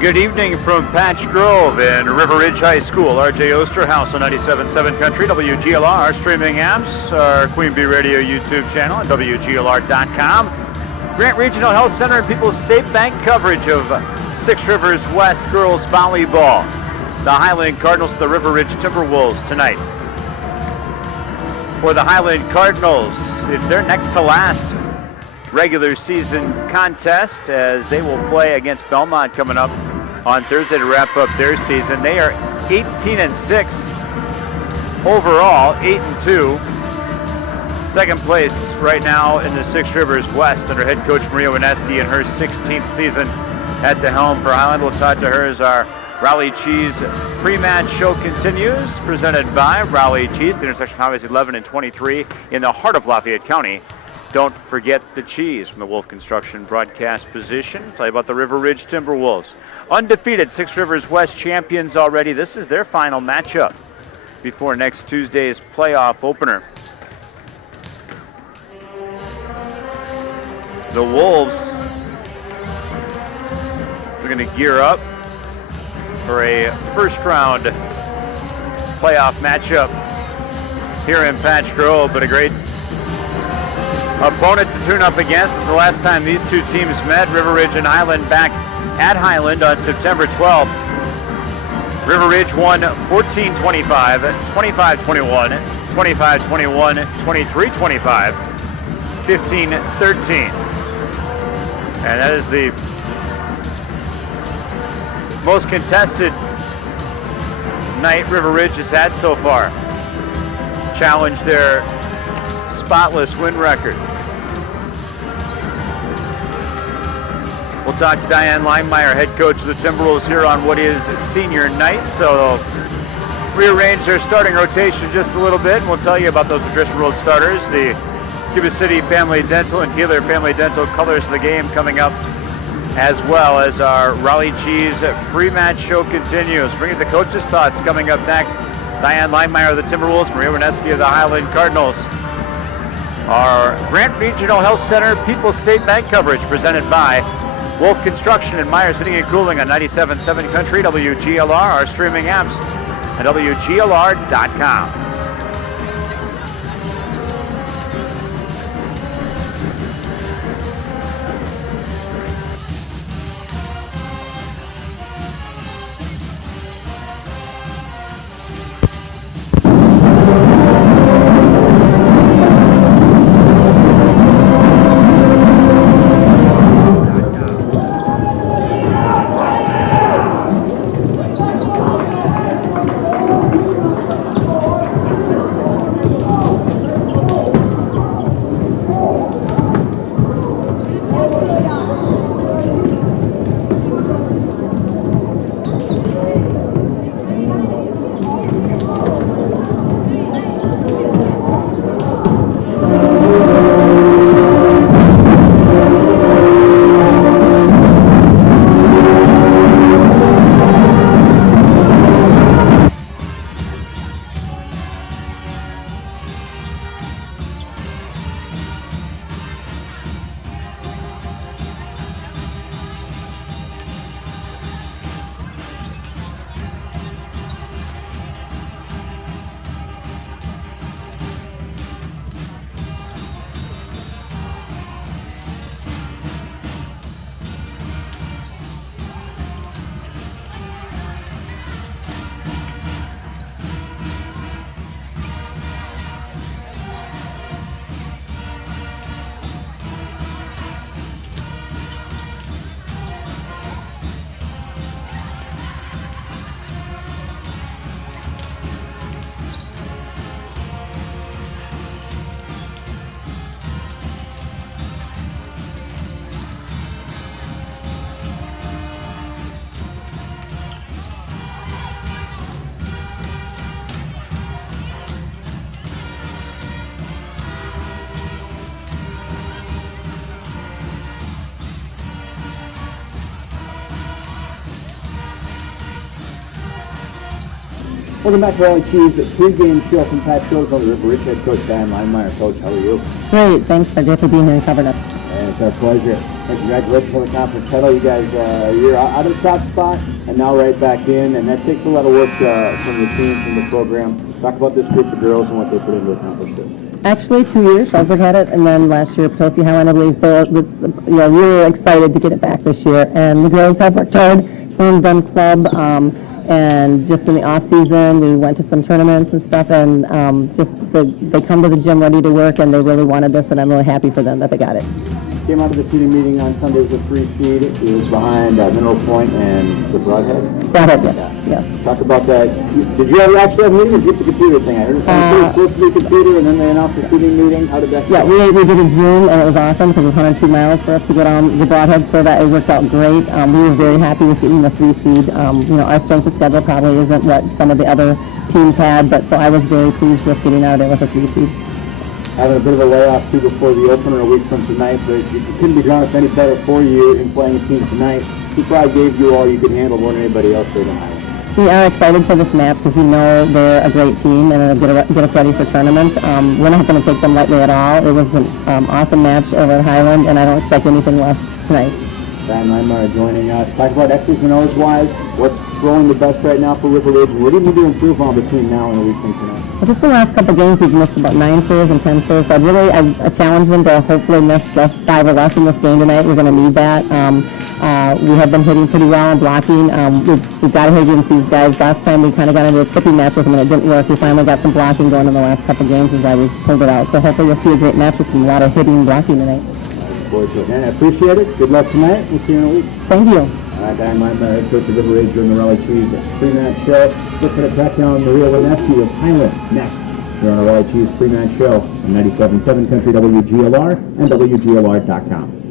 Good evening from Patch Grove and River Ridge High School. RJ Osterhouse on 97.7 Country, WGLR, streaming apps, our Queen Bee Radio YouTube channel, and WGLR.com. Grant Regional Health Center and People's State Bank coverage of Six Rivers West girls volleyball. The Highland Cardinals, the River Ridge Timberwolves tonight. For the Highland Cardinals, it's their next to last regular season contest as they will play against Belmont coming up on Thursday to wrap up their season. They are 18-6 overall, 8-2. Second place right now in the Six Rivers West under head coach Maria Wineski in her 16th season at the helm for Highland. We'll talk to her as our Raleigh Cheese pre-match show continues, presented by Raleigh Cheese, the intersection of highways 11 and 23 in the heart of Lafayette County. Don't forget the cheese from the Wolf Construction broadcast position. Tell you about the River Ridge Timberwolves. Undefeated Six Rivers West champions already. This is their final matchup before next Tuesday's playoff opener. The Wolves are going to gear up for a first round playoff matchup here in Patch Grove, but a great opponent to tune up against. It's the last time these two teams met. River Ridge and Highland back at Highland on September 12th. River Ridge won 14-25, 25-21, 25-21, 23-25, 15-13. And that is the most contested night River Ridge has had so far. Challenged their spotless win record. We'll talk to Diane Linemeyer, head coach of the Timberwolves, here on what is senior night. So they'll rearrange their starting rotation just a little bit, and we'll tell you about those traditional road starters. The Cuba City Family Dental and Keeler Family Dental colors of the game coming up, as well as our Raleigh Cheese pre-match show continues. Bringing the coaches' thoughts coming up next. Diane Linemeyer of the Timberwolves, Maria Wineski of the Highland Cardinals. Our Grant Regional Health Center People's State Bank coverage presented by Wolf Construction and Myers Heating and Cooling on 97.7 Country, WGLR, our streaming apps at WGLR.com. Welcome back to Raleigh Cheese pre-game show from Patch Grove on the River Ridge. Head coach Diane Linemeyer. Coach, how are you? Great, thanks. Great for being here and covering us. And it's our pleasure. And congratulations on the conference title. You guys, you're out of the top spot and now right back in, and that takes a lot of work from the team, from the program. Talk about this group of girls and what they put into accomplish this. Actually, 2 years, Shelburne had it, and then last year, Potosi Highland, I believe. So it's, we were excited to get it back this year. And the girls have worked hard. It's done club, and just in the off season, we went to some tournaments and stuff, and they come to the gym ready to work, and they really wanted this, and I'm really happy for them that they got it. Came out to the seeding meeting on Sunday with a 3 seed. It was behind Mineral Point and the Broadhead. Broadhead, yes. Talk about that. Did you ever actually have a meeting, or did you get the computer thing? I heard it was supposed to be a computer, and then they announced the seeding meeting. How did that go? Yeah, we did a Zoom, and it was awesome because it was 102 miles for us to go down the Broadhead, so that it worked out great. We were very happy with getting the 3 seed. Our strength of schedule probably isn't what some of the other teams had, but so I was very pleased with getting out of there with a 3 seed. Having a bit of a layoff too before the opener a week from tonight, but it couldn't be drawn up any better for you in playing a team tonight. He probably gave you all you could handle more than anybody else did in Highland. We are excited for this match because we know they're a great team and it'll get us ready for tournament. We're not going to take them lightly at all. It was an awesome match over at Highland, and I don't expect anything less tonight. Dan Leinmeyer joining us. Talk about X's and O's wise. What's rolling the best right now for River Ridge? What do you need to improve on between now and a week from tonight? Well, just the last couple of games, we've missed about 9 serves and 10 serves. So I challenge them to hopefully miss 5 or less in this game tonight. We're going to need that. We have been hitting pretty well and blocking. We've got to hit against these guys. Last time we kind of got into a tipping match with them and it didn't work. We finally got some blocking going in the last couple of games as we pulled it out. So hopefully we'll see a great match with a lot of hitting and blocking tonight. And I appreciate it. Good luck tonight. We'll see you in a week. Thank you. All right, Dan Leinmeyer, head coach of River Ridge during the Raleigh Cheese 3-match show. Look for the trackdown Maria Wineski with Highland next. Here on the Raleigh Cheese 3-match show on 97.7 Country WGLR and WGLR.com.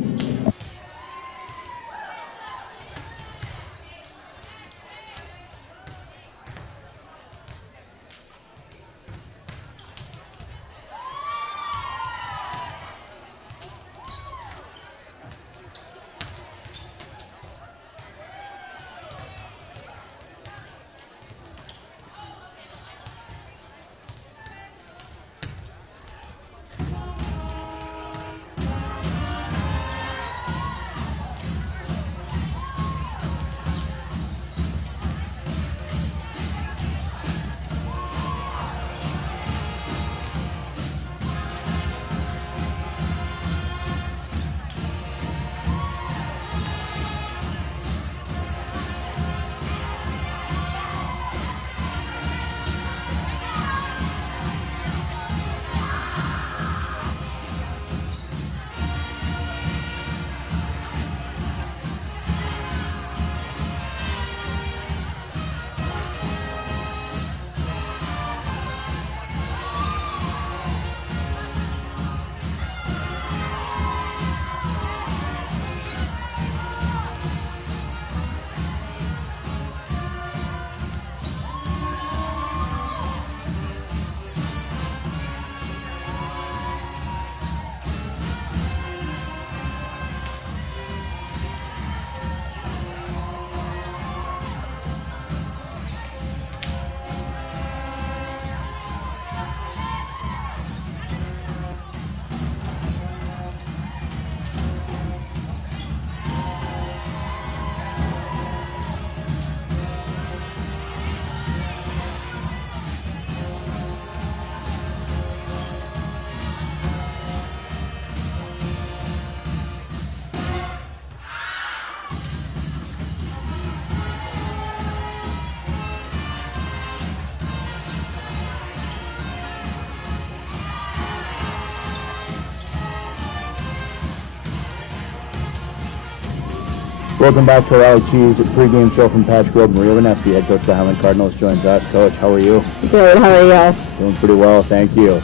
Welcome back to Raleigh Cheese, a pregame show from Patch Grove. Maria Wineski, head coach of the Highland Cardinals, joins us. Coach, how are you? Good, how are you? Doing pretty well, thank you.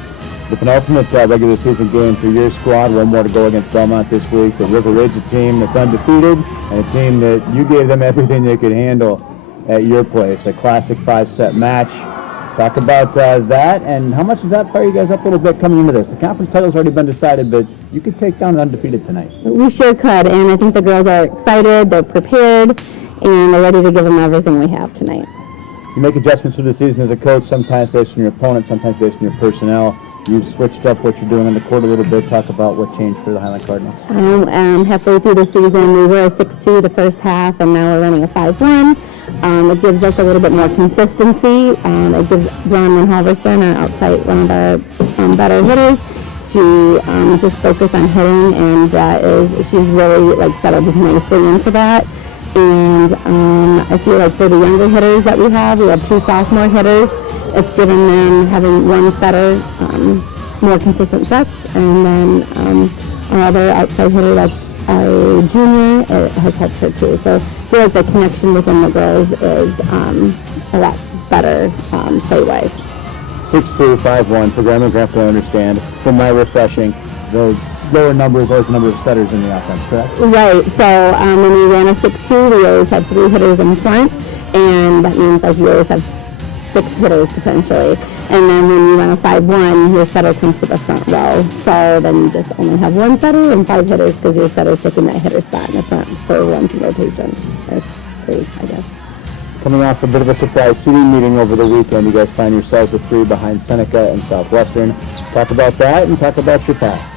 The penultimate regular season game for your squad, one more to go against Belmont this week. The River Ridge, a team that's undefeated, and a team that you gave them everything they could handle at your place. A classic 5-set match. Talk about that, and how much does that fire you guys up a little bit coming into this? The conference title's already been decided, but you could take down an undefeated tonight. We sure could, and I think the girls are excited, they're prepared, and they're ready to give them everything we have tonight. You make adjustments through the season as a coach, sometimes based on your opponent, sometimes based on your personnel. You've switched up what you're doing on the court a little bit. Talk about what changed for the Highland Cardinals. Halfway through the season, we were a 6-2 the first half, and now we're running a 5-1. It gives us a little bit more consistency. It gives Bronwyn Halverson, our outside, one of our better hitters, to just focus on hitting, and she's really settled nicely into that. And I feel like for the younger hitters that we have 2 sophomore hitters. It's given them having one setter, more consistent sets, and then our other outside hitter that's a junior has helped her too. So I feel like the connection within the girls is a lot better play-wise. 6-2, 5-1. Programmers have to understand, from my refreshing, the lower number is always the number of setters in the offense, correct? Right. So when we ran a 6-2, we always have 3 hitters in front, and that means we always have 6 hitters potentially. And then when you run a 5-1, your setter comes to the front row. So then you just only have 1 setter and 5 hitters because your setter's taking that hitter spot in the front for 1 rotation. That's 3, I guess. Coming off a bit of a surprise seating meeting over the weekend, you guys find yourselves with 3 behind Seneca and Southwestern. Talk about that and talk about your path.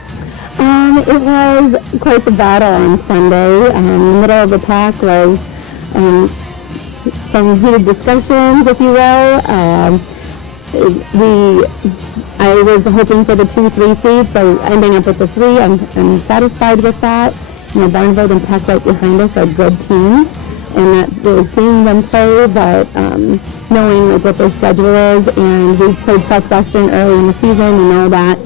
It was quite the battle on Sunday. The middle of the pack was some heated discussions, if you will. I was hoping for the 2-3 seed, so ending up with the 3, I'm satisfied with that. Barneveld and Peck right behind us are good teams, and that really seeing them play, but knowing what their schedule is, and we've played Southwestern early in the season, we know that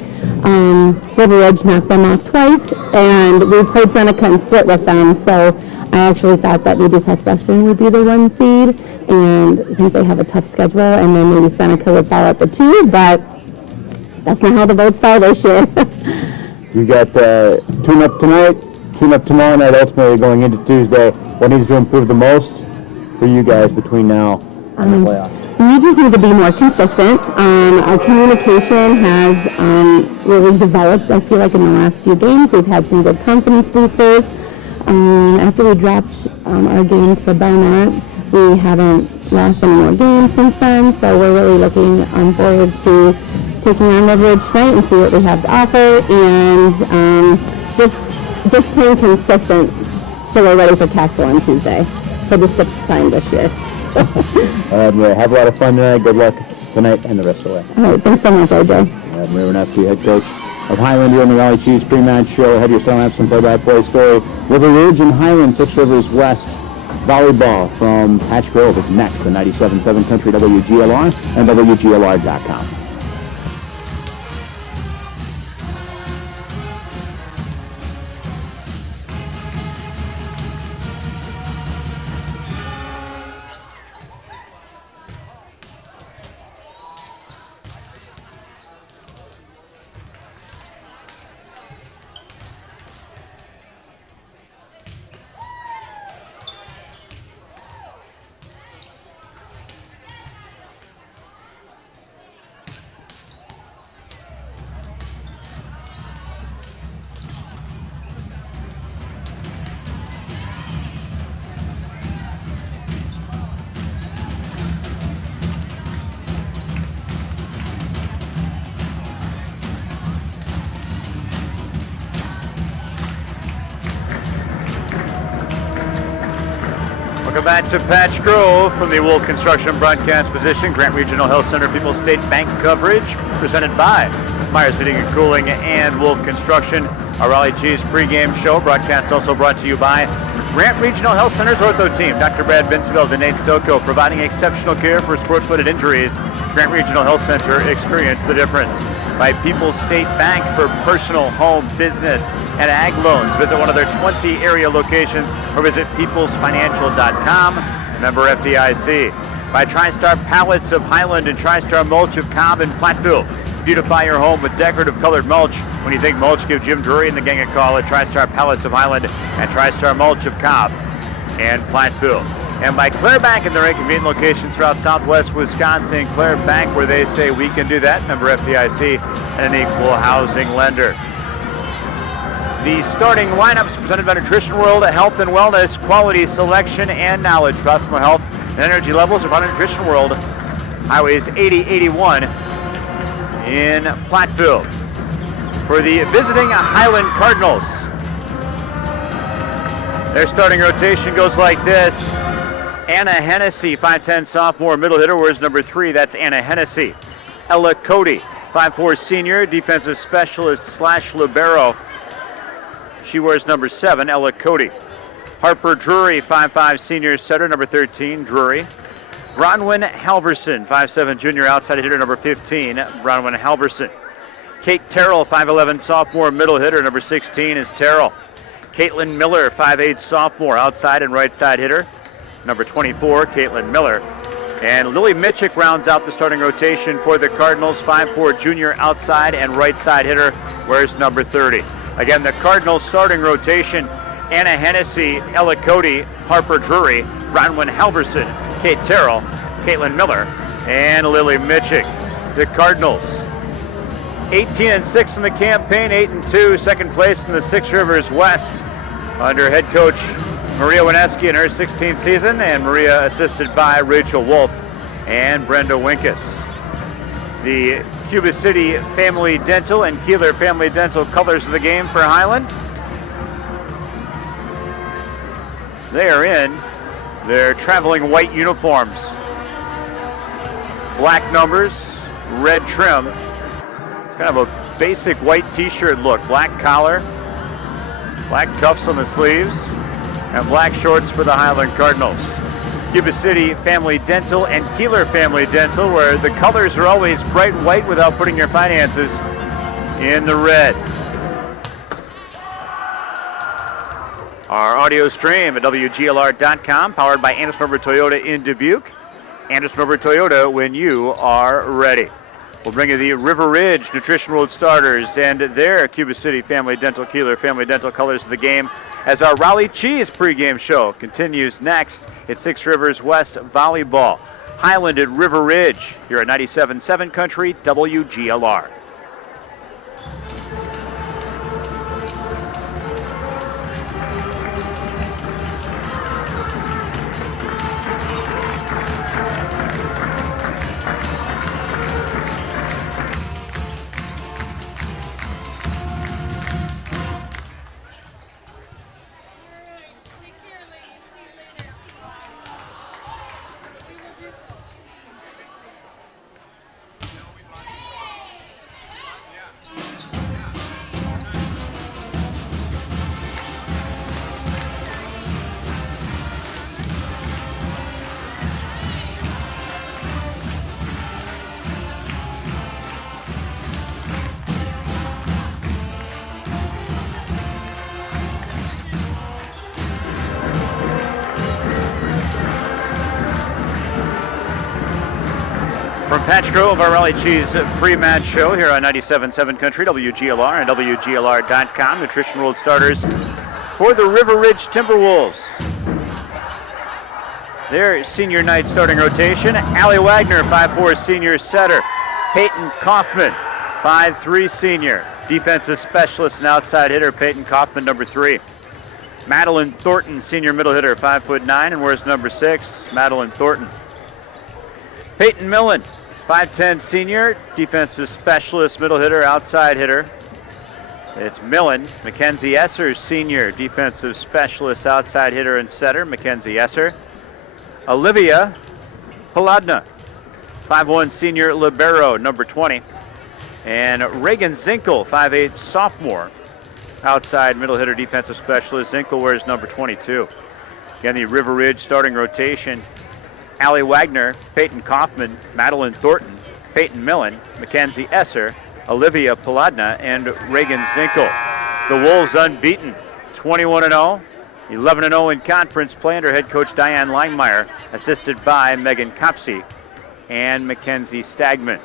River Ridge knocked them off twice, and we played Seneca and split with them, so I actually thought that maybe Southwestern would be the 1 seed, and since they have a tough schedule, and then maybe Seneca would fall at the 2, but that's not how the votes fell this year. You got tune-up tonight, tune-up tomorrow night, ultimately going into Tuesday. What needs to improve the most for you guys between now and the playoffs? We just need to be more consistent. Our communication has really developed, I feel like, in the last few games. We've had some good confidence boosters. After we dropped our game to Belmont, we haven't lost any more games since then, so we're really looking forward to taking on River Ridge tonight and see what we have to offer, and just playing consistent so we're ready for Castle on Tuesday for the 6th time this year. All right, Maria, have a lot of fun tonight. Good luck tonight and the rest of the way. All right, thanks so much, AJ. All right, Maria Renefsky, head coach of Highland, here on the Raleigh Cheese pre-match show. Have your Stone Epson play-by-play story. River Ridge and Highland, 6 Rivers West. Volleyball from Patch Grove is next on 97.7 Country WGLR and WGLR.com. Welcome back to Patch Grove from the Wolf Construction broadcast position. Grant Regional Health Center People's State Bank coverage presented by Myers Heating and Cooling and Wolf Construction. Our Raleigh Cheese pregame show broadcast also brought to you by Grant Regional Health Center's ortho team. Dr. Brad Binsfeld and Nate Stocco providing exceptional care for sports-related injuries. Grant Regional Health Center, experience the difference. By People's State Bank for personal, home, business, and ag loans. Visit one of their 20 area locations or visit peoplesfinancial.com. Member FDIC. By TriStar Pallets of Highland and TriStar Mulch of Cobb and Platteville. Beautify your home with decorative colored mulch. When you think mulch, give Jim Drury and the gang a call at TriStar Pallets of Highland and TriStar Mulch of Cobb and Platteville. And by Claire Bank in their inconvenient locations throughout southwest Wisconsin. Claire Bank, where they say we can do that. Member FDIC and an equal housing lender. The starting lineups presented by Nutrition World, health and wellness, quality selection, and knowledge for optimal health and energy levels are found in Nutrition World. Highways 80, 81 in Platteville. For the visiting Highland Cardinals, their starting rotation goes like this. Anna Hennessy, 5'10 sophomore middle hitter, wears number 3. That's Anna Hennessy. Ella Cody, 5'4 senior, defensive specialist / libero. She wears number 7, Ella Cody. Harper Drury, 5'5 senior setter, number 13, Drury. Bronwyn Halverson, 5'7 junior outside hitter, number 15, Bronwyn Halverson. Kate Terrell, 5'11 sophomore middle hitter, number 16 is Terrell. Caitlin Miller, 5'8 sophomore outside and right side hitter, number 24, Caitlin Miller. And Lily Mitchick rounds out the starting rotation for the Cardinals, 5'4 junior outside and right side hitter, wears number 30. Again, the Cardinals starting rotation: Anna Hennessy, Ella Cody, Harper Drury, Bronwyn Halverson, Kate Terrell, Caitlin Miller, and Lily Mitchick. The Cardinals 18-6 in the campaign, 8-2, second place in the Six Rivers West under head coach Maria Wineski in her 16th season, and Maria assisted by Rachel Wolf and Brenda Winkus. The Cuba City Family Dental and Keeler Family Dental colors of the game for Highland. They are in their traveling white uniforms. Black numbers, red trim. It's kind of a basic white t-shirt look. Black collar, black cuffs on the sleeves, and black shorts for the Highland Cardinals. Cuba City Family Dental and Keeler Family Dental, where the colors are always bright white without putting your finances in the red. Our audio stream at WGLR.com, powered by Anderson River Toyota in Dubuque. Anderson River Toyota, when you are ready. We'll bring you the River Ridge Nutrition World starters and their Cuba City Family Dental, Keeler Family Dental colors of the game, as our Raleigh Cheese pregame show continues next at Six Rivers West Volleyball. Highland at River Ridge here at 97.7 Country WGLR. From Patch Grove, our Raleigh Cheese pre-match show here on 97.7 Country, WGLR, and WGLR.com. Nutrition World starters for the River Ridge Timberwolves. Their senior night starting rotation: Allie Wagner, 5'4 senior setter. Peyton Kaufman, 5'3 senior. Defensive specialist and outside hitter, Peyton Kaufman, number 3. Madeleine Thornton, senior middle hitter, 5'9", and wears number 6, Madeleine Thornton. Peyton Millen, 5'10 senior, defensive specialist, middle hitter, outside hitter. It's Millen. Mackenzie Esser, senior, defensive specialist, outside hitter and setter, Mackenzie Esser. Olivia Paladna, 5'1 senior libero, number 20. And Reagan Zinkel, 5'8 sophomore, outside middle hitter, defensive specialist. Zinkel wears number 22. Again, the River Ridge starting rotation: Allie Wagner, Peyton Kaufman, Madeleine Thornton, Peyton Millen, Mackenzie Esser, Olivia Paladna, and Reagan Zinkel. The Wolves unbeaten, 21-0, 11-0 in conference play under head coach Diane Langmeyer, assisted by Megan Copsey and Mackenzie Stagman.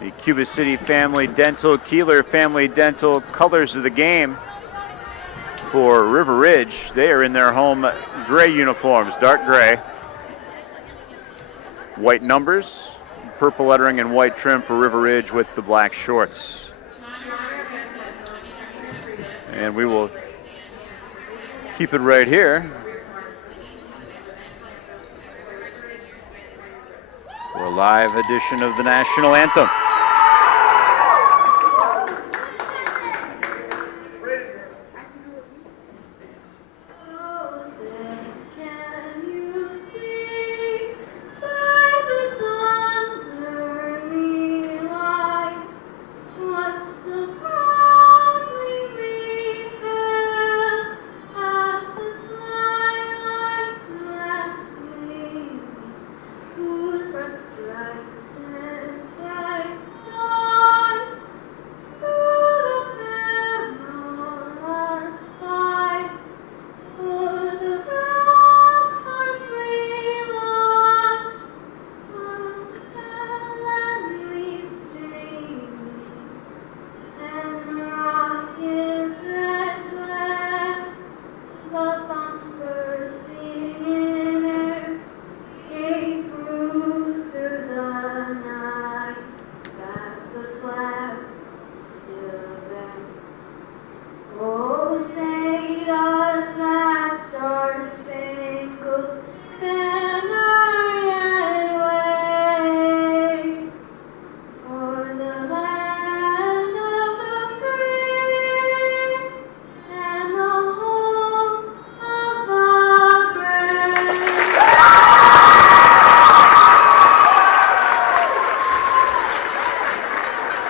The Cuba City Family Dental, Keeler Family Dental colors of the game for River Ridge. They are in their home gray uniforms, dark gray. White numbers, purple lettering, and white trim for River Ridge with the black shorts. And we will keep it right here. live edition of the national anthem.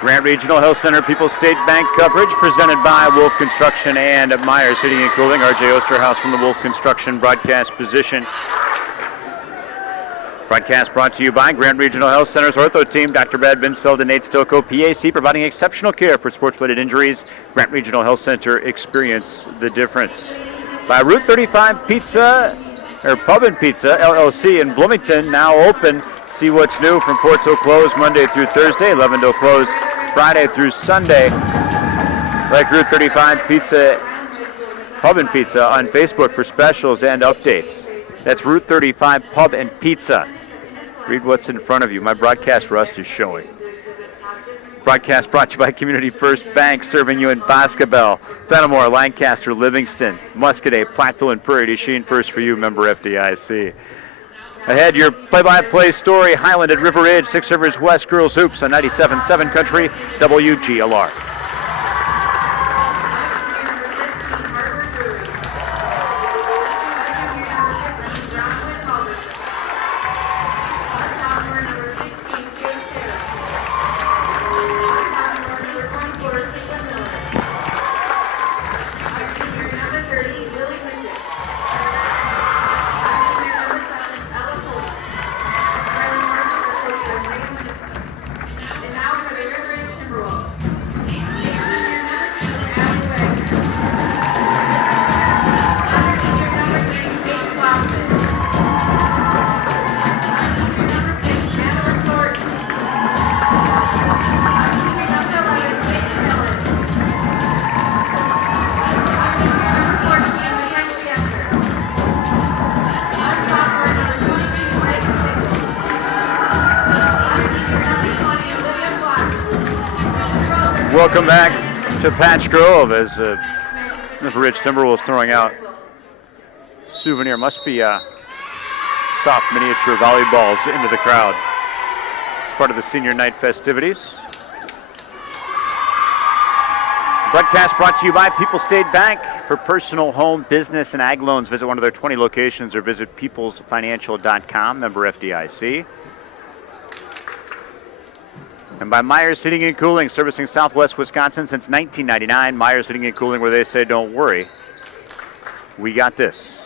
Grant Regional Health Center People's State Bank coverage presented by Wolf Construction and Myers Heating and Cooling. RJ Osterhaus from the Wolf Construction broadcast position. Broadcast brought to you by Grant Regional Health Center's ortho team, Dr. Brad Binsfeld and Nate Stilko, PAC, providing exceptional care for sports-related injuries. Grant Regional Health Center, experience the difference. By Route 35 Pizza, or Pub and Pizza, LLC in Bloomington, now open. See what's new from 4 till close Monday through Thursday, 11 till close Friday through Sunday. Like Route 35 Pizza, Pub and Pizza on Facebook for specials and updates. That's Route 35 Pub and Pizza. Read what's in front of you. My broadcast rust is showing. Broadcast brought to you by Community First Bank, serving you in Boscobel, Fenimore, Lancaster, Livingston, Muscadet, Platteville, and Prairie du Chien. First for you, member FDIC. Ahead, your play-by-play story, Highland at River Ridge, 6 Rivers West Girls Hoops on 97.7 Country, WGLR. Welcome back to Patch Grove as River Ridge Timberwolves throwing out souvenir, must be soft miniature volleyballs into the crowd. It's part of the senior night festivities. Broadcast brought to you by People's State Bank. For personal, home, business, and ag loans, visit one of their 20 locations or visit peoplesfinancial.com, member FDIC. And by Myers Heating and Cooling, servicing Southwest Wisconsin since 1999. Myers Heating and Cooling, where they say, don't worry, we got this.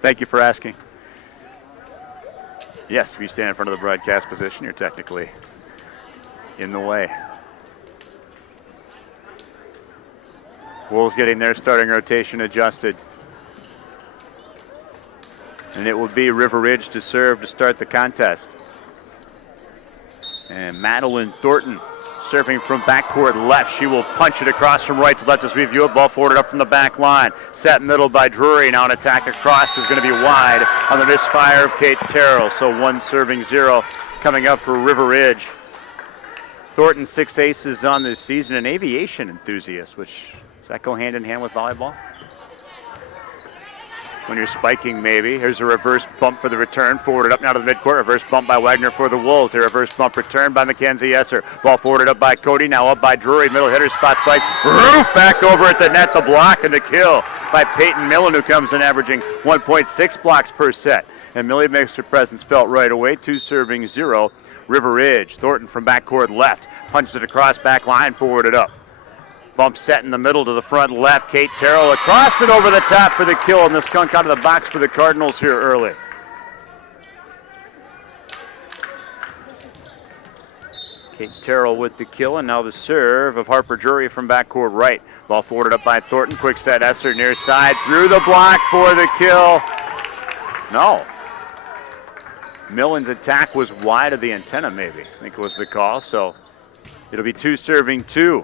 Thank you for asking. Yes, if you stand in front of the broadcast position, you're technically in the way. Wolves getting their starting rotation adjusted. And it will be River Ridge to serve to start the contest. And Madeleine Thornton serving from backcourt left. She will punch it across from right to left as we view it. Ball forwarded up from the back line. Set middle by Drury. Now an attack across is going to be wide on the misfire of Kate Terrell. So 1 serving 0 coming up for River Ridge. Thornton 6 aces on this season, an aviation enthusiast, which, does that go hand in hand with volleyball? When you're spiking, maybe. Here's a reverse bump for the return. Forwarded up now to the midcourt. Reverse bump by Wagner for the Wolves. A reverse bump return by Mackenzie Esser. Ball forwarded up by Cody. Now up by Drury. Middle hitter spot spike. Back over at the net. The block and the kill by Peyton Millen, who comes in averaging 1.6 blocks per set. And Millie makes her presence felt right away. 2 serving 0. River Ridge. Thornton from backcourt left. Punches it across back line. Forwarded up. Bump set in the middle to the front left. Kate Terrell across and over the top for the kill, and the skunk out of the box for the Cardinals here early. Kate Terrell with the kill, and now the serve of Harper Drury from backcourt right. Ball forwarded up by Thornton. Quick set Esser near side. Through the block for the kill. No. Millen's attack was wide of the antenna, maybe. I think was the call, so it'll be 2 serving 2.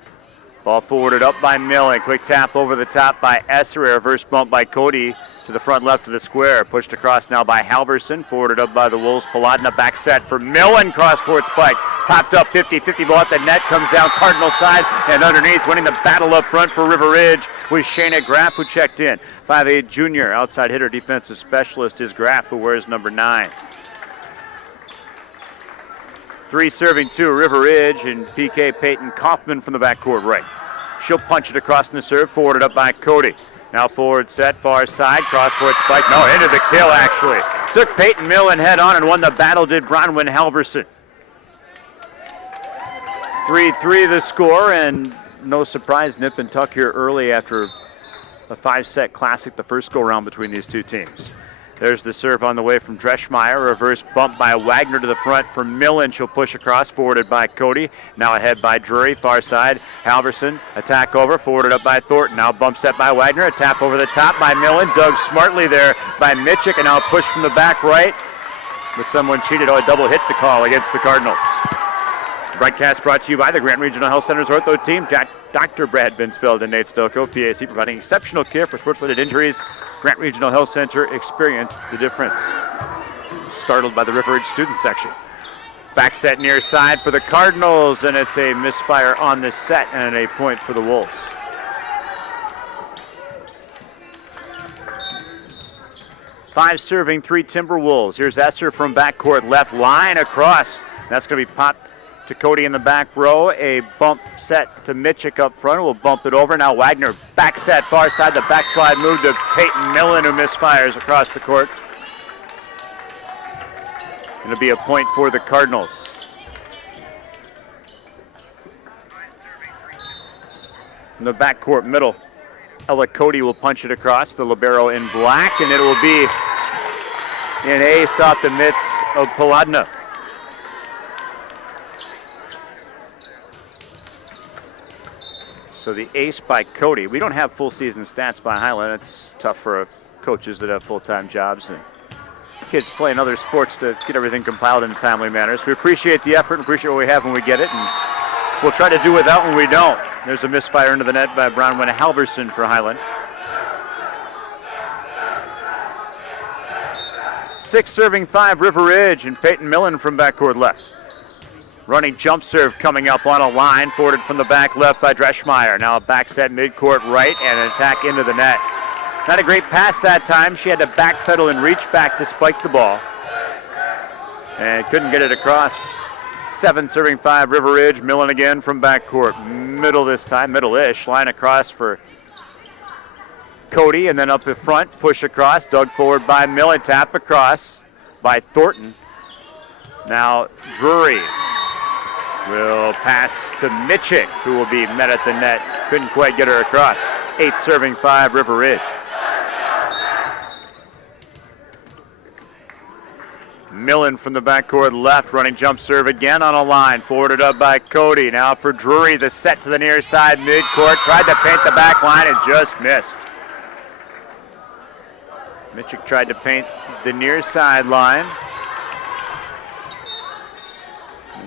Ball forwarded up by Millen. Quick tap over the top by Esser. Reverse bump by Cody to the front left of the square. Pushed across now by Halverson. Forwarded up by the Wolves. Paladna back set for Millen. Cross-court spike. Popped up 50-50 ball at the net. Comes down Cardinal side and underneath. Winning the battle up front for River Ridge was Shayna Graff, who checked in. 5'8" junior. Outside hitter defensive specialist is Graff, who wears number 9. 3 serving 2, River Ridge, and PK Peyton Kaufman from the backcourt right. She'll punch it across in the serve, forwarded up by Cody. Now forward set, far side, cross-court spike. No, into the kill, actually. Took Peyton Millen head on and won the battle, did Bronwyn Halverson. 3-3 the score, and no surprise, nip and tuck here early after a 5-set classic, the first go-round between these two teams. There's the serve on the way from Dreschmeyer. Reverse bump by Wagner to the front for Millen. She'll push across, forwarded by Cody. Now ahead by Drury, far side. Halverson, attack over, forwarded up by Thornton. Now bump set by Wagner. A tap over the top by Millen. Dug smartly there by Mitchick, and now push from the back right. But someone cheated. Oh, a double hit to call against the Cardinals. Broadcast brought to you by the Grant Regional Health Center's ortho team. Dr. Brad Binsfeld and Nate Stelko, PAC, providing exceptional care for sports-related injuries. Grant Regional Health Center experienced the difference. Startled by the River Ridge student section. Back set near side for the Cardinals, and it's a misfire on the set and a point for the Wolves. Five serving, 3 Timberwolves. Here's Esser from backcourt left, line across. That's going to be popped to Cody in the back row. A bump set to Mitchick up front. We'll bump it over. Now Wagner back set far side. The backslide move to Peyton Millen, who misfires across the court. It'll be a point for the Cardinals. In the backcourt middle, Ella Cody will punch it across. The libero in black, and it will be an ace off the mitts of Paladna. So the ace by Cody. We don't have full season stats by Highland. It's tough for coaches that have full-time jobs and kids playing other sports to get everything compiled in a timely manner. So we appreciate the effort and appreciate what we have when we get it, and we'll try to do without when we don't. There's a misfire into the net by Bronwyn Halverson for Highland. 6 serving 5, River Ridge, and Peyton Millen from backcourt left. Running jump serve coming up on a line, forwarded from the back left by Dreschmeyer. Now a back set midcourt right and an attack into the net. Not a great pass that time. She had to backpedal and reach back to spike the ball. And couldn't get it across. 7 serving 5, River Ridge. Millen again from backcourt. Middle this time, middle-ish. Line across for Cody, and then up in front, push across. Dug forward by Millen, tap across by Thornton. Now Drury will pass to Mitchick, who will be met at the net. Couldn't quite get her across. 8 serving 5, River Ridge. Millen from the backcourt left, running jump serve again on a line. Forwarded up by Cody. Now for Drury, the set to the near side midcourt. Tried to paint the back line and just missed. Mitchick tried to paint the near sideline.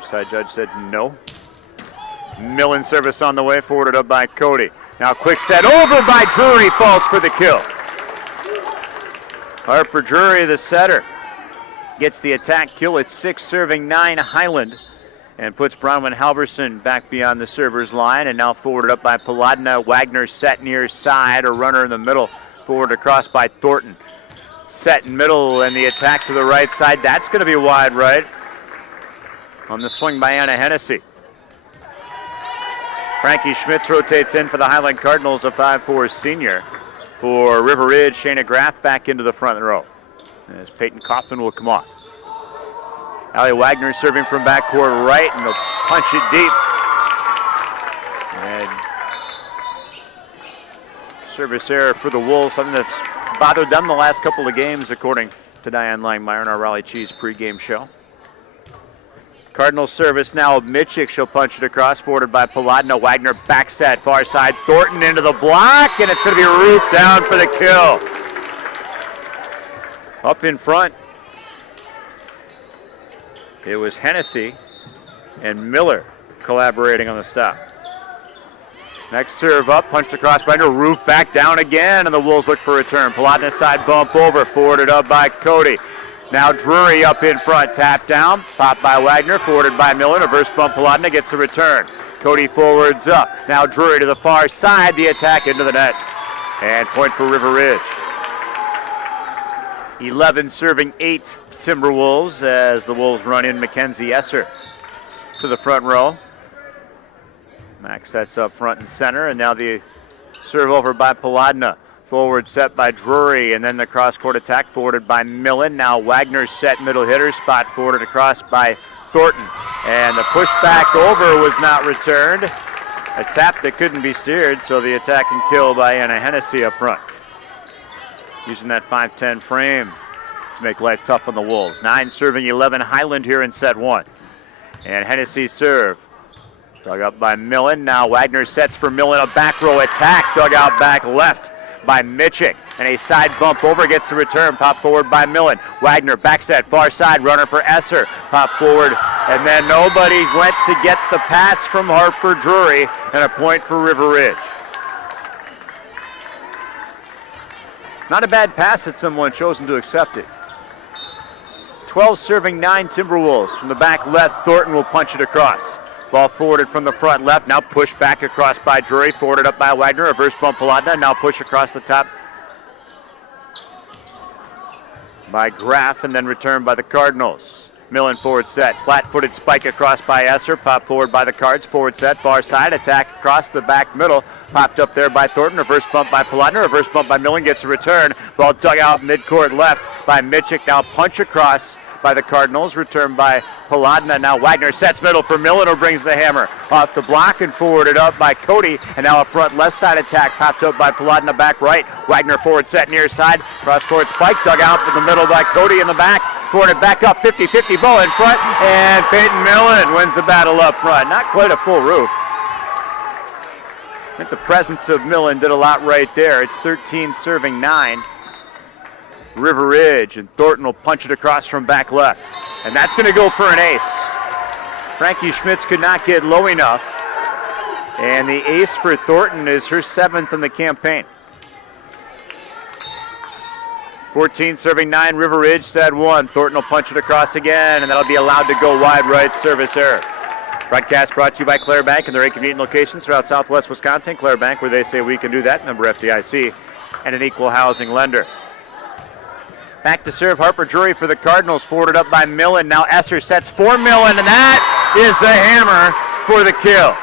Side judge said no. Millen service on the way, forwarded up by Cody. Now quick set over by Drury, falls for the kill. Harper Drury, the setter, gets the attack kill at 6 serving 9 Highland. and puts Bronwyn Halverson back beyond the server's line, and now forwarded up by Paladna. Wagner set near side, a runner in the middle, forward across by Thornton. Set in middle, and the attack to the right side. That's going to be wide right on the swing by Anna Hennessy. Frankie Schmitz rotates in for the Highland Cardinals, a 5'4 senior. For River Ridge, Shayna Graff back into the front row as Peyton Kaufman will come off. Allie Wagner serving from backcourt right, and they'll punch it deep. And service error for the Wolves, something that's bothered them the last couple of games, according to Diane Langmeyer in our Raleigh Cheese pregame show. Cardinals service now, Mitchik, she'll punch it across, forwarded by Paladna. Wagner back set, far side, Thornton into the block, and it's going to be Ruth down for the kill. Up in front, it was Hennessy and Miller collaborating on the stop. Next serve up, punched across by Wagner, Ruth back down again, and the Wolves look for a return. Paladna side bump over, forwarded up by Cody. Now Drury up in front, tap down, popped by Wagner, forwarded by Miller, reverse bump, Paladna gets the return. Cody forwards up, now Drury to the far side, the attack into the net. And point for River Ridge. 11 serving 8 Timberwolves as the Wolves run in Mackenzie Esser to the front row. Max sets up front and center, and now the serve over by Paladna. Forward set by Drury, and then the cross-court attack forwarded by Millen. Now Wagner's set middle hitter spot, forwarded across by Thornton. And the pushback over was not returned. A tap that couldn't be steered, so the attack and kill by Anna Hennessy up front. Using that 5'10 frame to make life tough on the Wolves. 9 serving 11 Highland here in set 1. And Hennessy's serve. Dug up by Millen. Now Wagner sets for Millen, a back row attack. Dug out back left by Mitchik, and a side bump over gets the return, pop forward by Millen. Wagner back set, far side, runner for Esser, pop forward, and then nobody went to get the pass from Harper Drury, and a point for River Ridge. Not a bad pass that someone chosen to accept it. 12 serving 9 Timberwolves. From the back left, Thornton will punch it across. Ball forwarded from the front left, now pushed back across by Drury, forwarded up by Wagner, reverse bump Paladna, now push across the top by Graff, and then returned by the Cardinals. Millen forward set, flat-footed spike across by Esser, pop forward by the Cards, forward set, far side, attack across the back middle, popped up there by Thornton, reverse bump by Paladna, reverse bump by Millen, gets a return, ball dug out midcourt left by Mitchik, now punch across by the Cardinals, returned by Paladna. Now Wagner sets middle for Millen, who brings the hammer off the block and forwarded up by Cody, and now a front left side attack popped up by Paladna back right. Wagner forward set near side, cross court spike, dug out in the middle by Cody in the back, forwarded back up, 50-50 ball in front, and Peyton Millen wins the battle up front. Not quite a full roof. I think the presence of Millen did a lot right there. It's 13 serving 9. River Ridge, and Thornton will punch it across from back left. And that's going to go for an ace. Frankie Schmitz could not get low enough. And the ace for Thornton is her 7th in the campaign. 14 serving 9, River Ridge, set 1. Thornton will punch it across again, and that'll be allowed to go wide right, service error. Broadcast brought to you by Clare Bank and their 8 convenient locations throughout Southwest Wisconsin. Clare Bank, where they say we can do that, member FDIC, and an equal housing lender. Back to serve Harper Drury for the Cardinals, forwarded up by Millen. Now Esser sets for Millen, and that is the hammer for the kill.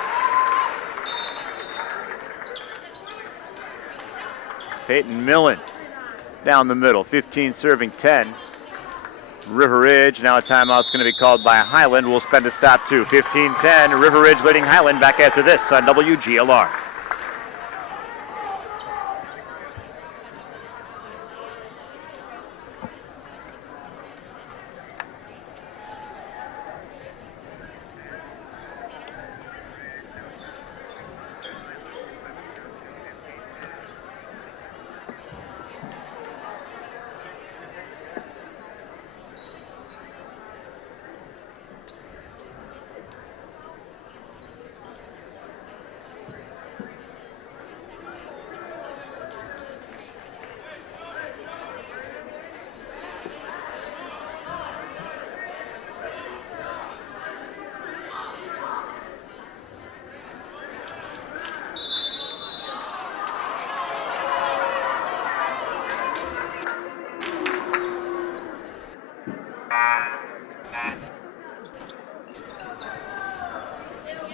Peyton Millen down the middle, 15 serving 10. River Ridge, now a timeout's going to be called by Highland. We'll spend a stop too. 15-10, River Ridge leading Highland. Back after this on WGLR.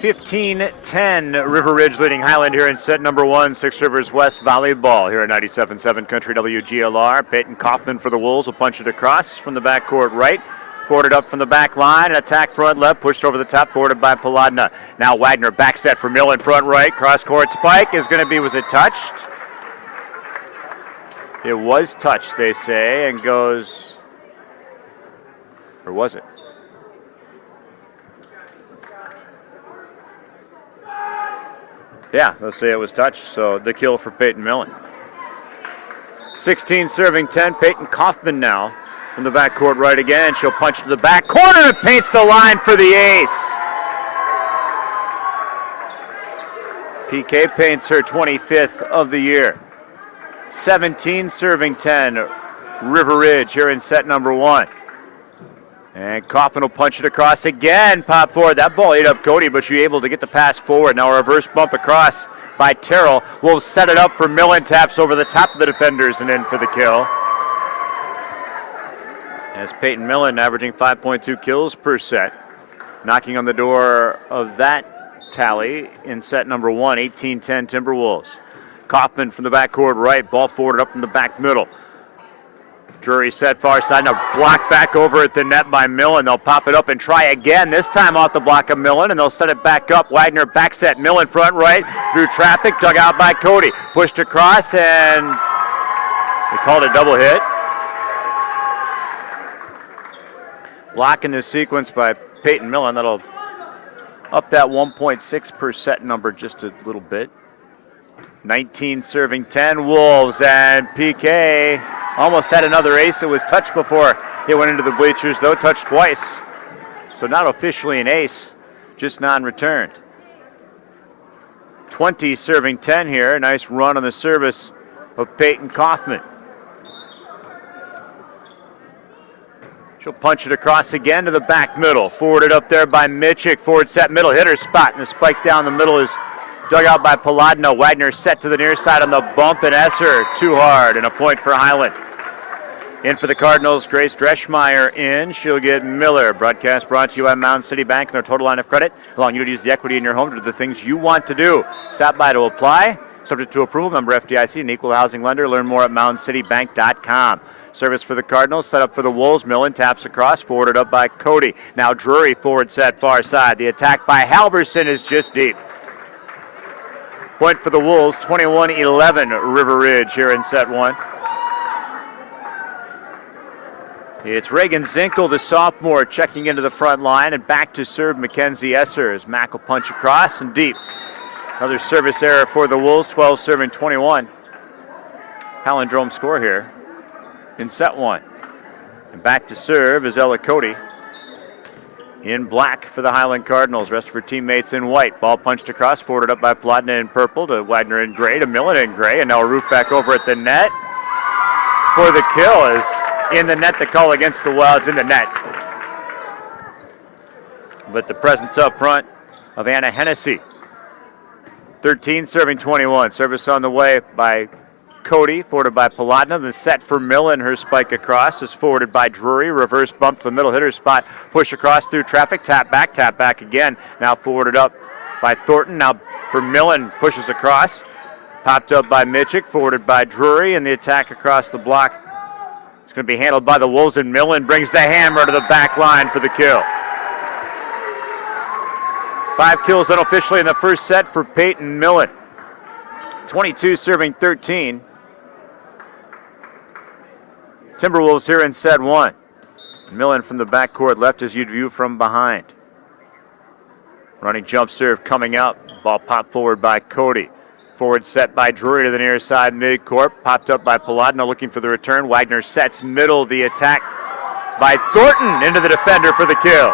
15-10, River Ridge leading Highland here in set number 1. Six Rivers West Volleyball here at 97.7 Country WGLR. Peyton Kaufman for the Wolves will punch it across from the backcourt right. Forwarded up from the back line, an attack front left, pushed over the top, forwarded by Paladna. Now Wagner back set for Millen, front right, cross-court spike is going to be, was it touched? It was touched, they say, and goes, or was it? Yeah, let's say it was touched, so the kill for Peyton Millen. 16 serving 10, Peyton Kaufman now from the backcourt right again. She'll punch to the back corner and paints the line for the ace. PK paints her 25th of the year. 17 serving 10, River Ridge here in set number 1. And Kaufman will punch it across again, pop forward. That ball ate up Cody, but she able to get the pass forward. Now a reverse bump across by Terrell. Will set it up for Millen, taps over the top of the defenders and in for the kill. As Peyton Millen averaging 5.2 kills per set. Knocking on the door of that tally in set number 1, 18-10 Timberwolves. Kaufman from the backcourt right, ball forwarded up from the back middle. Drury set far side, now blocked back over at the net by Millen. They'll pop it up and try again, this time off the block of Millen, and they'll set it back up. Wagner back set, Millen front right, through traffic, dug out by Cody. Pushed across, and they called a double hit. Blocking this sequence by Peyton Millen, that'll up that 1.6 per set number just a little bit. 19 serving 10 Wolves, and PK almost had another ace. It was touched before it went into the bleachers, though touched twice. So not officially an ace, just non-returned. 20 serving 10 here. Nice run on the service of Peyton Kaufman. She'll punch it across again to the back middle. Forwarded up there by Mitchick. Forward set middle, hit her spot, and the spike down the middle is dug out by Paladno. Wagner set to the near side on the bump, and Esser too hard, and a point for Highland. In for the Cardinals, Grace Dreschmeyer in. She'll get Miller. Broadcast brought to you by Mound City Bank and their total line of credit, allowing you to use the equity in your home to do the things you want to do. Stop by to apply. Subject to approval, member FDIC, an equal housing lender. Learn more at moundcitybank.com. Service for the Cardinals, set up for the Wolves. Millen taps across, forwarded up by Cody. Now Drury forward set far side. The attack by Halverson is just deep. Point for the Wolves, 21-11 River Ridge here in set 1. It's Reagan Zinkel, the sophomore, checking into the front line, and back to serve Mackenzie Esser as Mack will punch across and deep. Another service error for the Wolves, 12 serving 21. Palindrome score here in set 1. And back to serve is Ella Cody in black for the Highland Cardinals. Rest of her teammates in white. Ball punched across, forwarded up by Plotna in purple to Wagner in gray to Millen in gray, and now a roof back over at the net for the kill is in the net. The call against the Wilds in the net. But the presence up front of Anna Hennessy. 13 serving 21. Service on the way by Cody, forwarded by Paladna. The set for Millen, her spike across is forwarded by Drury. Reverse bump to the middle hitter spot. Push across through traffic. Tap back again. Now forwarded up by Thornton. Now for Millen, pushes across. Popped up by Mitchick, forwarded by Drury, and the attack across the block. It's going to be handled by the Wolves, and Millen brings the hammer to the back line for the kill. 5 kills unofficially in the first set for Peyton Millen. 22 serving 13. Timberwolves here in set 1. Millen from the backcourt left as you'd view from behind. Running jump serve coming up. Ball popped forward by Cody. Forward set by Drury to the near side midcourt. Popped up by Paladno looking for the return. Wagner sets middle. The attack by Thornton into the defender for the kill.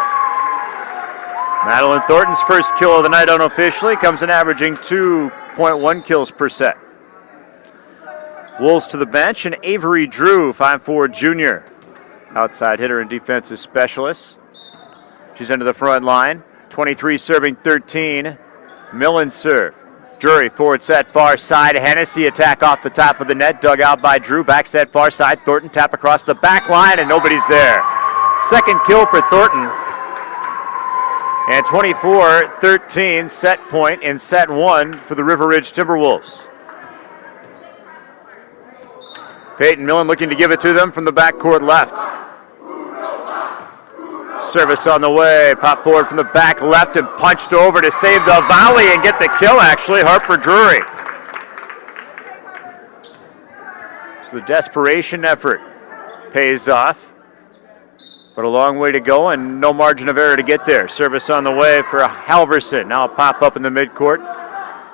Madeleine Thornton's first kill of the night unofficially comes in averaging 2.1 kills per set. Wolves to the bench, and Avery Drew, 5'4" junior. Outside hitter and defensive specialist. She's into the front line. 23 serving 13. Millen serve. Drury forward set far side. Hennessy attack off the top of the net. Dug out by Drew. Back set far side. Thornton tap across the back line, and nobody's there. Second kill for Thornton. And 24-13 set point in set one for the River Ridge Timberwolves. Peyton Millen looking to give it to them from the backcourt left. Service on the way, pop forward from the back left and punched over to save the volley and get the kill actually, Harper Drury. So the desperation effort pays off, but a long way to go and no margin of error to get there. Service on the way for Halverson, now a pop up in the midcourt.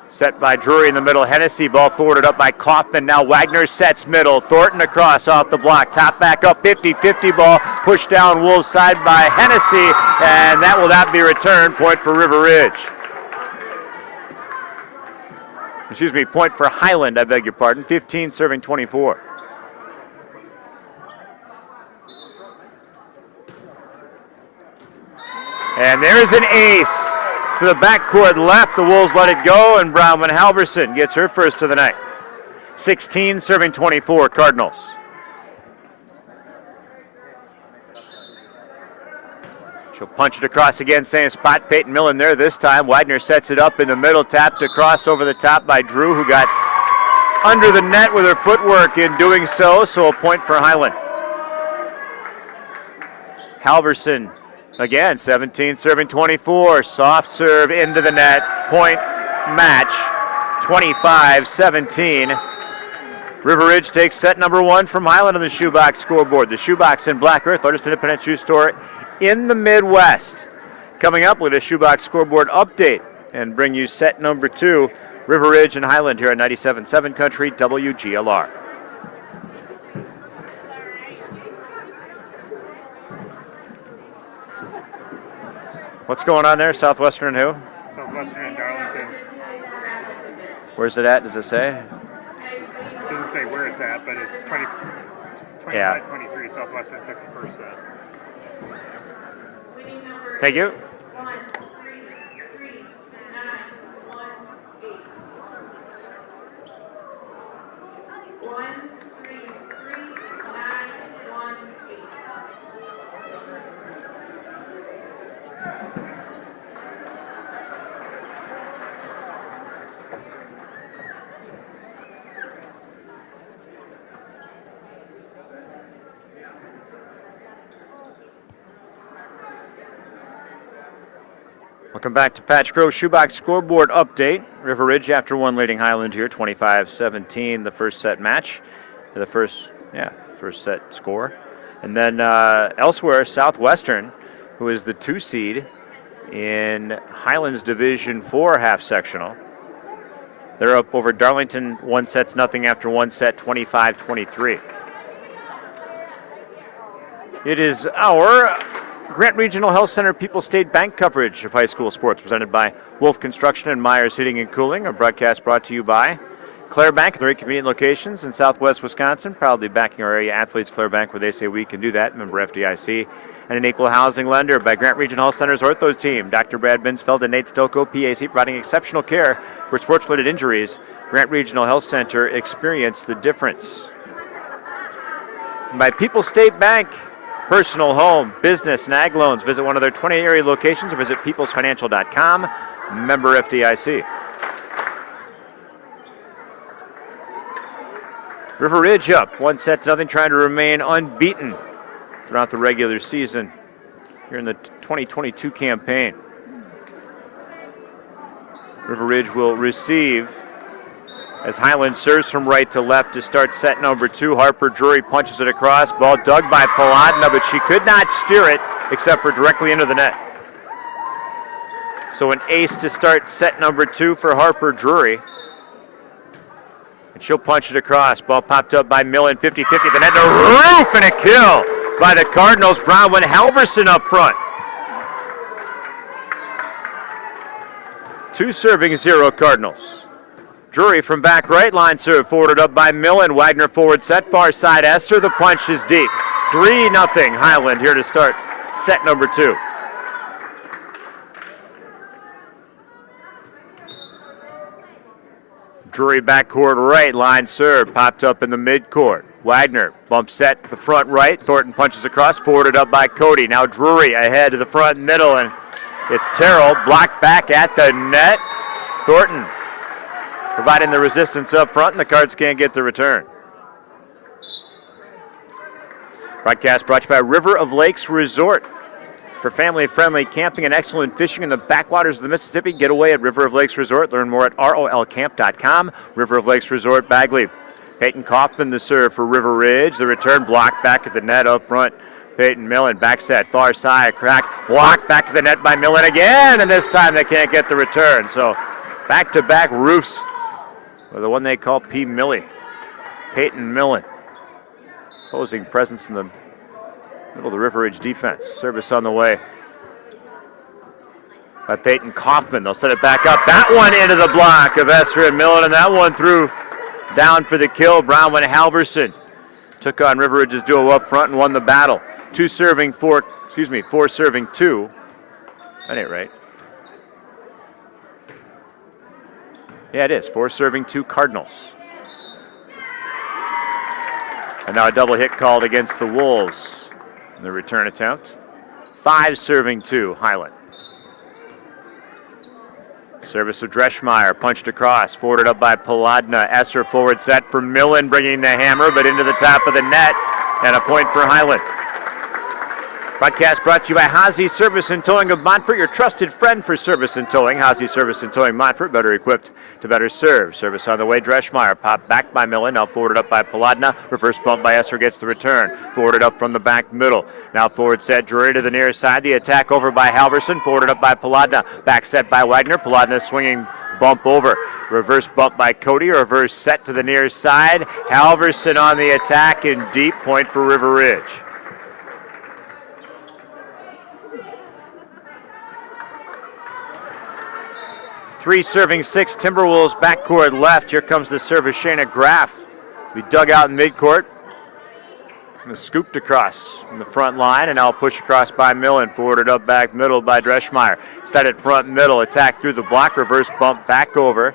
Set by Drury in the middle. Hennessy ball forwarded up by Kaufman. Now Wagner sets middle. Thornton across off the block. Top back up. 50-50 ball. Pushed down Wolves side by Hennessy. And that will not be returned. Point for River Ridge. Excuse me, point for Highland, I beg your pardon. 15 serving 24. And there's an ace. To the backcourt left, the Wolves let it go, and Bronwyn Halverson gets her first of the night. 16 serving 24, Cardinals. She'll punch it across again, same spot. Peyton Millen there this time. Wagner sets it up in the middle, tapped across over the top by Drew, who got under the net with her footwork in doing so a point for Highland. Halverson again, 17 serving 24, soft serve into the net, point match, 25-17. River Ridge takes set number one from Highland on the Shoebox scoreboard. The Shoebox in Black Earth, largest independent shoe store in the Midwest. Coming up with a Shoebox scoreboard update and bring you set number two, River Ridge and Highland here at 97.7 Country WGLR. What's going on there? Southwestern and who? Southwestern and Darlington. Where's it at? Does it say? It doesn't say where it's at, but it's 25-23. Southwestern took the first set. Thank you. Welcome back to Patch Grove Shoebox scoreboard update. River Ridge after one leading Highland here, 25-17, the first set match, the first set score. And then elsewhere, Southwestern, who is the 2 seed in Highland's Division 4 half sectional. They're up over Darlington 1-0 after one set, 25-23. It is our Grant Regional Health Center People's State Bank coverage of high school sports presented by Wolf Construction and Myers Heating and Cooling. A broadcast brought to you by Claire Bank, 3 convenient locations in Southwest Wisconsin, proudly backing our area athletes. Claire Bank, where they say we can do that. Member FDIC. And an equal housing lender by Grant Regional Health Center's Ortho team. Dr. Brad Binsfeld and Nate Stolko, PAC, providing exceptional care for sports-related injuries. Grant Regional Health Center, experience the difference. And by People's State Bank, personal, home, business, and ag loans. Visit one of their 20 area locations or visit peoplesfinancial.com. Member FDIC. River Ridge up 1-0, trying to remain unbeaten throughout the regular season here in the 2022 campaign. River Ridge will receive as Highland serves from right to left to start set number 2. Harper Drury punches it across. Ball dug by Paladna, but she could not steer it except for directly into the net. So an ace to start set number 2 for Harper Drury. And she'll punch it across. Ball popped up by Millen, 50-50. The net, the roof, and a kill by the Cardinals. Bronwyn Halverson up front. 2 serving, 0 Cardinals. Drury from back right, line serve, forwarded up by Millen. Wagner forward set, far side Esther. The punch is deep. 3-0 Highland here to start set number 2. Drury backcourt right, line serve, popped up in the midcourt. Wagner bump set to the front right. Thornton punches across, forwarded up by Cody. Now Drury ahead to the front middle, and It's Terrell, blocked back at the net. Thornton providing the resistance up front, and the Cards can't get the return. Broadcast brought to you by River of Lakes Resort. For family-friendly camping and excellent fishing in the backwaters of the Mississippi, get away at River of Lakes Resort. Learn more at rolcamp.com. River of Lakes Resort, Bagley. Peyton Kaufman the serve for River Ridge. The return blocked back at the net up front. Peyton Millen, back set, far side, crack, blocked back to the net by Millen again, and this time they can't get the return. So back-to-back roofs with the one they call P. Millie. Peyton Millen, opposing presence in the middle of the River Ridge defense. Service on the way by Peyton Kaufman. They'll set it back up. That one into the block of Esther and Millen, and that one through down for the kill. Bronwyn Halverson took on River Ridge's duo up front and won the battle. 4 serving 2. That ain't right. Yeah, it is. 4 serving 2 Cardinals. And now a double hit called against the Wolves in the return attempt. 5 serving 2 Highland. Service of Dreschmeyer, punched across, forwarded up by Paladna. Esser forward set for Millen, bringing the hammer, but into the top of the net, and a point for Highland. Broadcast brought to you by Hazy Service and Towing of Montfort, your trusted friend for service and towing. Hazy Service and Towing Montfort, better equipped to better serve. Service on the way, Dreschmeyer, popped back by Millen, now forwarded up by Paladna. Reverse bump by Esser gets the return. Forwarded up from the back middle. Now forward set, Drury to the near side. The attack over by Halverson, forwarded up by Paladna. Back set by Wagner. Paladna swinging bump over. Reverse bump by Cody. Reverse set to the near side. Halverson on the attack in deep, point for River Ridge. Three serving 6 Timberwolves backcourt left. Here comes the serve of Shayna Graff. We dug out in midcourt. And scooped across from the front line, and now push across by Millen. Forwarded up back middle by Dreschmeyer. Set it front middle. Attack through the block. Reverse bump back over.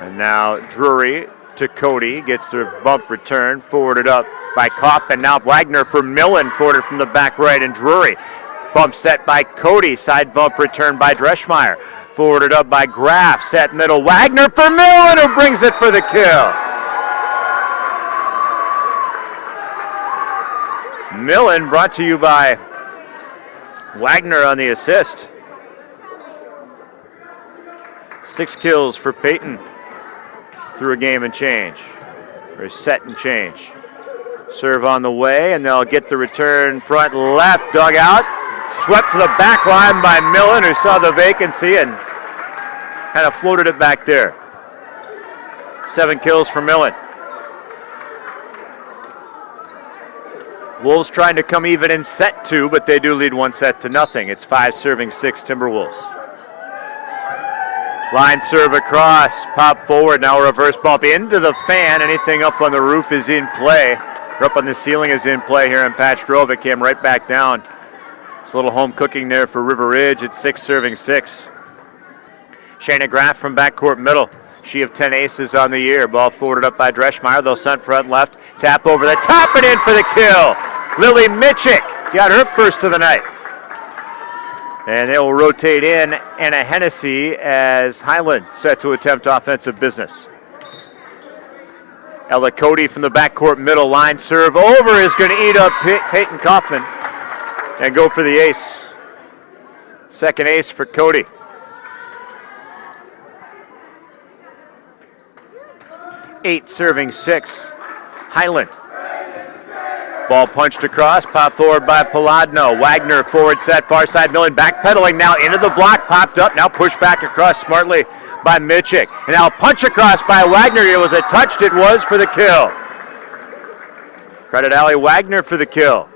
And now Drury to Cody. Gets the bump return. Forwarded up by Kopp. And now Wagner for Millen. Forwarded from the back right, and Drury. Bump set by Cody. Side bump return by Dreschmeyer. Forwarded up by Graff. Set middle. Wagner for Millen, who brings it for the kill. Millen brought to you by Wagner on the assist. 6 kills for Peyton through a game and change. Or set and change. Serve on the way, and they'll get the return front left. Dug out. Swept to the back line by Millen, who saw the vacancy and kind of floated it back there. 7 kills for Millen. Wolves trying to come even in set 2, but they do lead 1-0. It's 5 serving 6 Timberwolves. Line serve across, pop forward, now a reverse bump into the fan. Anything up on the roof is in play. Or up on the ceiling is in play here in Patch Grove. It came right back down. It's a little home cooking there for River Ridge. It's 6 serving 6. Shayna Graff from backcourt middle. She of 10 aces on the year. Ball forwarded up by Dreschmeyer. They'll send front left. Tap over the top and in for the kill. Lily Mitchick got her first of the night. And they will rotate in Anna Hennessy as Highland set to attempt offensive business. Ella Cody from the backcourt middle. Line serve over is going to eat up Peyton Kaufman and go for the ace. Second ace for Cody. Eight serving 6. Highland. Ball punched across, pop forward by Paladno. Wagner forward set, far side Millen backpedaling now into the block, popped up, now pushed back across smartly by Mitchick. And now punch across by Wagner. It was a touch, it was for the kill. Credit Allie Wagner for the kill.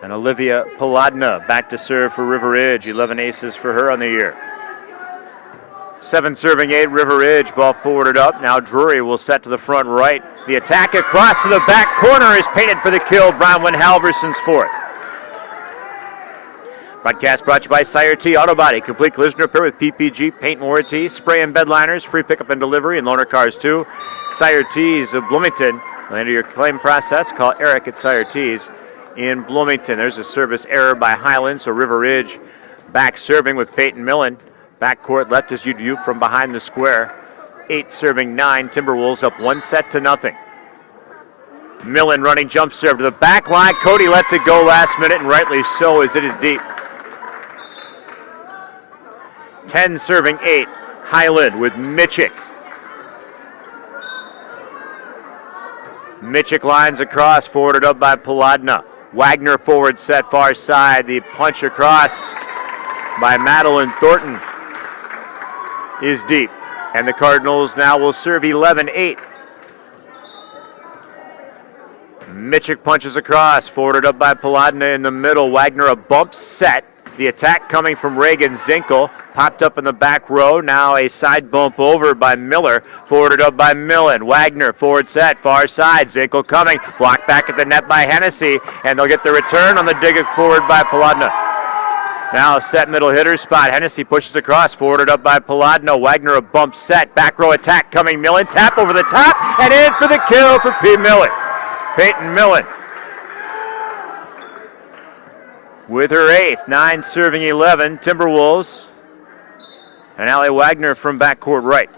And Olivia Paladna back to serve for River Ridge. 11 aces for her on the year. 7 serving 8, River Ridge. Ball forwarded up. Now Drury will set to the front right. The attack across to the back corner is painted for the kill. Bronwyn Halverson's 4th. Broadcast brought to you by Sire T Auto Body. Complete collision repair with PPG paint warranty, spray and bed liners, free pickup and delivery, and loaner cars too. Sire T's of Bloomington. Enter your claim process. Call Eric at Sire Tees in Bloomington. There's a service error by Highland, so River Ridge back serving with Peyton Millen. Backcourt left as you do from behind the square. 8 serving 9. Timberwolves up 1-0. Millen running jump serve to the back line. Cody lets it go last minute, and rightly so, as it is deep. 10 serving 8. Highland with Mitchick. Mitchick lines across, forwarded up by Paladna. Wagner forward set far side. The punch across by Madeleine Thornton is deep. And the Cardinals now will serve 11-8. Mitchick punches across, forwarded up by Paladna in the middle. Wagner a bump set. The attack coming from Reagan Zinkel. Popped up in the back row. Now a side bump over by Miller. Forwarded up by Millen. Wagner forward set, far side. Zinkel coming. Blocked back at the net by Hennessy. And they'll get the return on the dig forward by Paladna. Now a set middle hitter spot. Hennessy pushes across, forwarded up by Paladno. Wagner a bump set. Back row attack coming. Millen tap over the top and in for the kill for P. Millen. Peyton Millen with her 8th. 9 serving 11. Timberwolves. And Allie Wagner from backcourt right.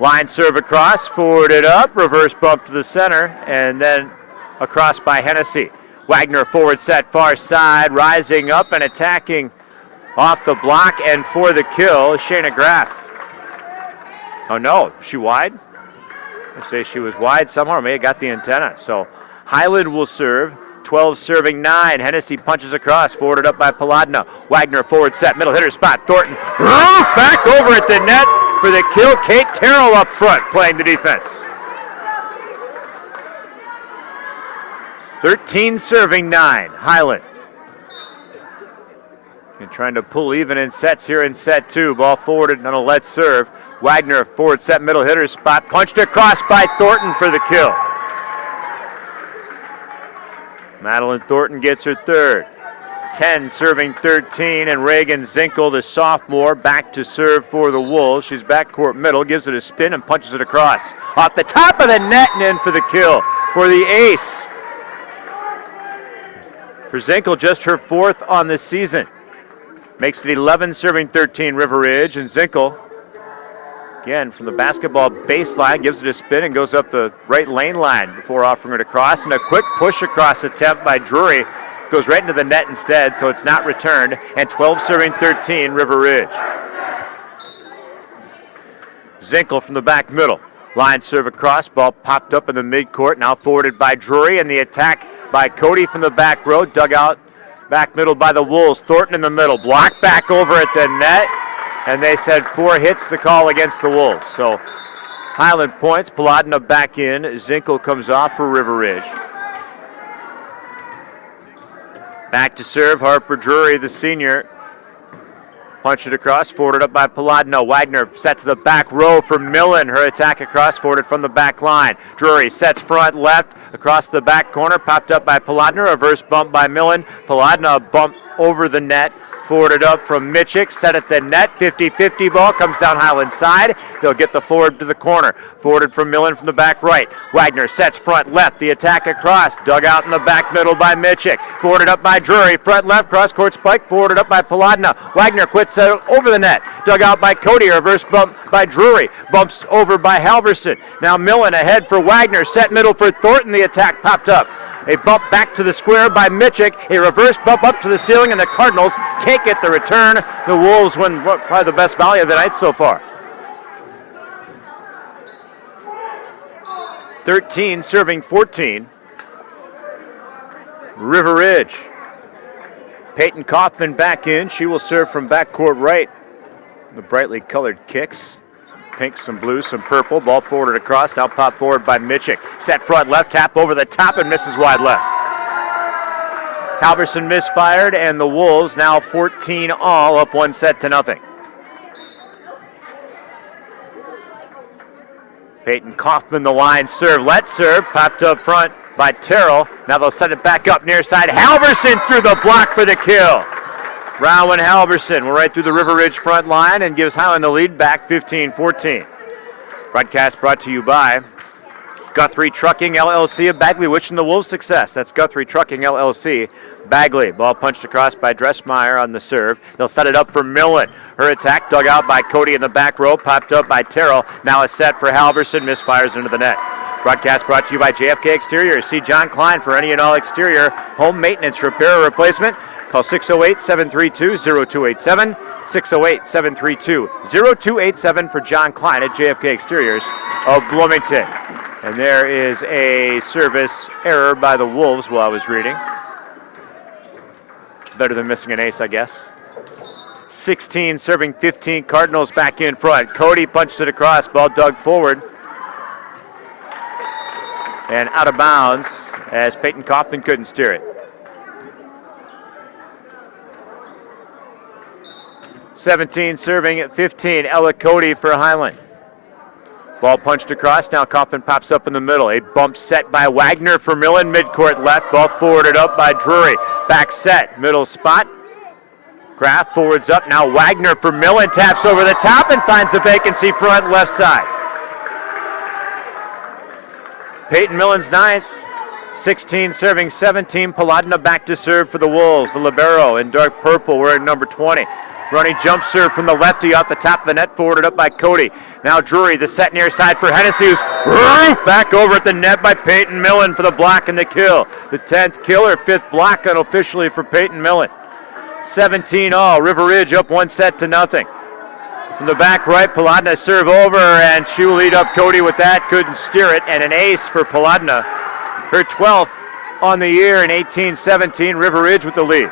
Line serve across, forwarded up, reverse bump to the center, and then across by Hennessy. Wagner forward set far side, rising up and attacking off the block, and for the kill, Shayna Graff. Oh no, she wide? I say she was wide somehow, may have got the antenna. So Highland will serve, 12 serving 9. Hennessy punches across, forwarded up by Paladna. Wagner forward set, middle hitter spot, Thornton. Back over at the net for the kill. Kate Terrell up front playing the defense. 13 serving 9, Highland. And trying to pull even in sets here in set 2. Ball forwarded on a let serve. Wagner forward set, middle hitter spot, punched across by Thornton for the kill. Madeleine Thornton gets her 3rd. 10 serving 13, and Reagan Zinkel, the sophomore, back to serve for the Wolves. She's backcourt middle, gives it a spin and punches it across. Off the top of the net and in for the kill for the ace. For Zinkel, just her 4th on the season. Makes it 11 serving 13 River Ridge, and Zinkel, again from the basketball baseline, gives it a spin and goes up the right lane line before offering it across, and a quick push across attempt by Drury goes right into the net instead, so it's not returned, and 12 serving 13 River Ridge. Zinkel from the back middle. Line serve across, ball popped up in the midcourt, now forwarded by Drury, and the attack by Cody from the back row, dug out back middle by the Wolves. Thornton in the middle, blocked back over at the net, and they said 4 hits the call against the Wolves. So Highland points, Paladna back in, Zinkel comes off for River Ridge. Back to serve, Harper Drury, the senior. Punch it across, forwarded up by Paladno. Wagner set to the back row for Millen. Her attack across, forwarded from the back line. Drury sets front left, across the back corner, popped up by Paladna. Reverse bump by Millen. Paladna bump over the net. Forwarded up from Mitchick, set at the net, 50-50 ball, comes down Highland side. They'll get the forward to the corner. Forwarded from Millen from the back right. Wagner sets front left, the attack across, dug out in the back middle by Mitchick. Forwarded up by Drury, front left, cross court spike, forwarded up by Paladna. Wagner quits over the net, dug out by Cody, reverse bump by Drury, bumps over by Halverson. Now Millen ahead for Wagner, set middle for Thornton, the attack popped up. A bump back to the square by Mitchick, a reverse bump up to the ceiling, and the Cardinals can't get the return. The Wolves win probably the best volley of the night so far. 13 serving 14. River Ridge. Peyton Kaufman back in. She will serve from backcourt right. The brightly colored kicks. Pink, some blue, some purple. Ball forwarded across. Now pop forward by Mitchick. Set front left, tap over the top and misses wide left. Halverson misfired, and the Wolves now 14 all, up 1-0. Peyton Kaufman, the line serve. Let's serve. Popped up front by Terrell. Now they'll set it back up near side. Halverson through the block for the kill. Rowan Halverson will right through the River Ridge front line and gives Highland the lead back 15-14. Broadcast brought to you by Guthrie Trucking LLC of Bagley wishing the Wolves success. That's Guthrie Trucking LLC, Bagley. Ball punched across by Dressmeyer on the serve. They'll set it up for Millen. Her attack dug out by Cody in the back row, popped up by Terrell. Now a set for Halverson, misfires into the net. Broadcast brought to you by JFK Exterior. See John Klein for any and all exterior home maintenance, repair, or replacement. Call 608-732-0287. 608-732-0287 for John Klein at JFK Exteriors of Bloomington. And there is a service error by the Wolves while I was reading. Better than missing an ace, I guess. 16 serving 15, Cardinals back in front. Cody punched it across, ball dug forward. And out of bounds as Peyton Kaufman couldn't steer it. 17 serving at 15, Ella Cody for Highland. Ball punched across, now Kaufman pops up in the middle. A bump set by Wagner for Millen, midcourt left. Ball forwarded up by Drury. Back set, middle spot. Graff forwards up, now Wagner for Millen, taps over the top and finds the vacancy front left side. Peyton Millen's ninth, 16 serving 17, Paladina back to serve for the Wolves. The libero in dark purple wearing number 20. Running jump serve from the lefty off the top of the net, forwarded up by Cody. Now Drury, the set near side for Hennessy, who's back over at the net by Peyton Millen for the block and the kill. The 10th kill, or 5th block unofficially for Peyton Millen. 17 all, River Ridge up 1-0. From the back right, Paladina serve over, and she will eat up Cody with that. Couldn't steer it, and an ace for Paladina. Her 12th on the year in 18-17, River Ridge with the lead.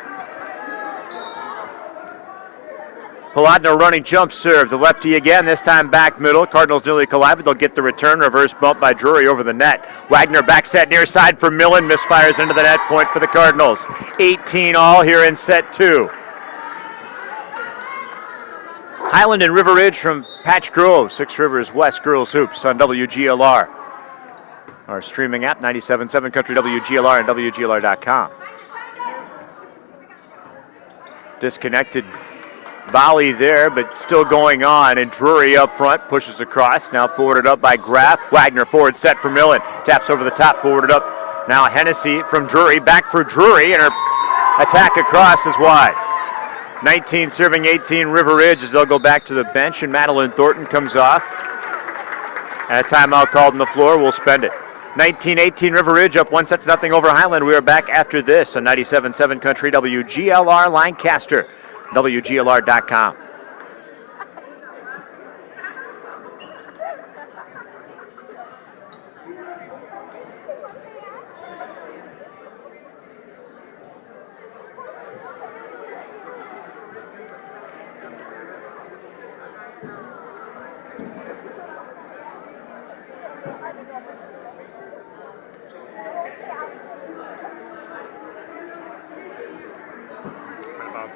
Paladina running jump serve, the lefty again, this time back middle. Cardinals nearly collide, but they'll get the return. Reverse bump by Drury over the net. Wagner back set near side for Millen, misfires into the net, point for the Cardinals. 18 all here in set 2. Highland and River Ridge from Patch Grove, 6 Rivers West Girls Hoops on WGLR. Our streaming app, 97.7 Country WGLR and WGLR.com. Disconnected volley there, but still going on, and Drury up front pushes across, now forwarded up by Graff. Wagner forward set for Millen, taps over the top, forwarded up. Now Hennessy from Drury, back for Drury, and her attack across is wide. 19 serving 18, River Ridge, as they'll go back to the bench, and Madeleine Thornton comes off. And a timeout called on the floor, we'll spend it. 19-18, River Ridge up 1-0 over Highland. We are back after this on 97.7 Country WGLR Lancaster. WGLR.com.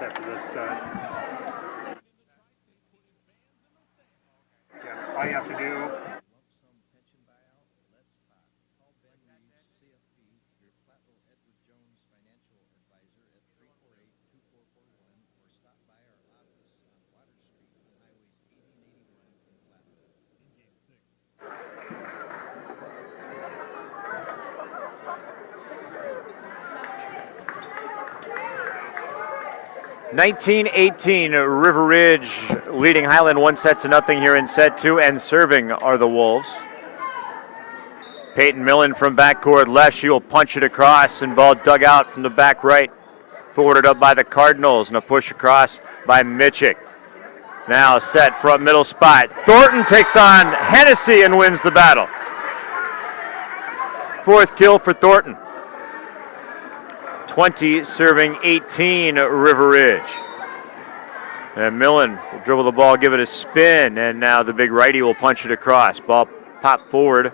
After this, yeah, all you have to do. (19-18) River Ridge leading Highland 1-0 here in set 2, and serving are the Wolves. Peyton Millen from backcourt left. She will punch it across, and ball dug out from the back right. Forwarded up by the Cardinals, and a push across by Mitchick. Now set front middle spot. Thornton takes on Hennessy and wins the battle. 4th kill for Thornton. 20 serving 18, River Ridge. And Millen will dribble the ball, give it a spin, and now the big righty will punch it across. Ball popped forward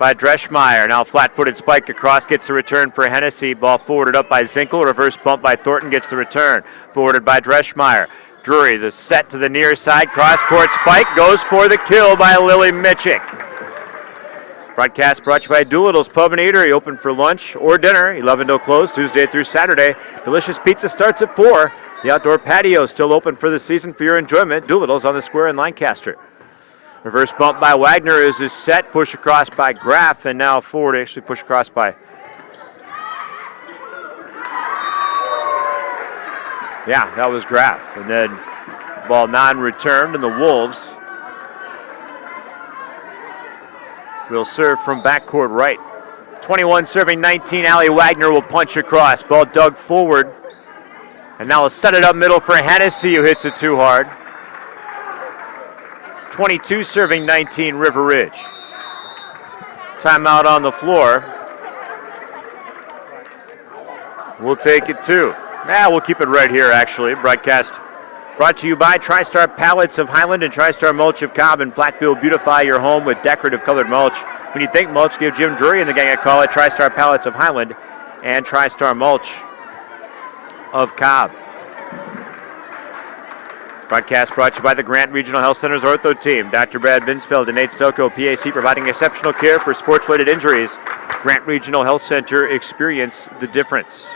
by Dreschmeyer. Now flat-footed spike across, gets the return for Hennessy. Ball forwarded up by Zinkel. Reverse bump by Thornton, gets the return. Forwarded by Dreschmeyer. Drury, the set to the near side. Cross-court spike, goes for the kill by Lily Mitchick. Broadcast brought to you by Doolittle's Pub and Eatery, open for lunch or dinner, 11 till close, Tuesday through Saturday. Delicious pizza starts at 4. The outdoor patio is still open for the season for your enjoyment. Doolittle's on the square in Lancaster. Reverse bump by Wagner is his set. Push across by Graff, and now forward actually push across by. Yeah, that was Graff. And then ball non-returned, and the Wolves will serve from backcourt right. 21 serving 19. Allie Wagner will punch across. Ball dug forward. And now we'll set it up middle for Hennessy, who hits it too hard. 22 serving 19, River Ridge. Timeout on the floor. We'll take it too. We'll keep it right here, actually. Broadcast brought to you by TriStar Pallets of Highland and TriStar Mulch of Cobb and Platteville. Beautify your home with decorative colored mulch. When you think mulch, give Jim Drury and the gang a call at TriStar Pallets of Highland and TriStar Mulch of Cobb. Broadcast brought to you by the Grant Regional Health Center's ortho team. Dr. Brad Binsfeld and Nate Stocco, PAC, providing exceptional care for sports-related injuries. Grant Regional Health Center, experience the difference.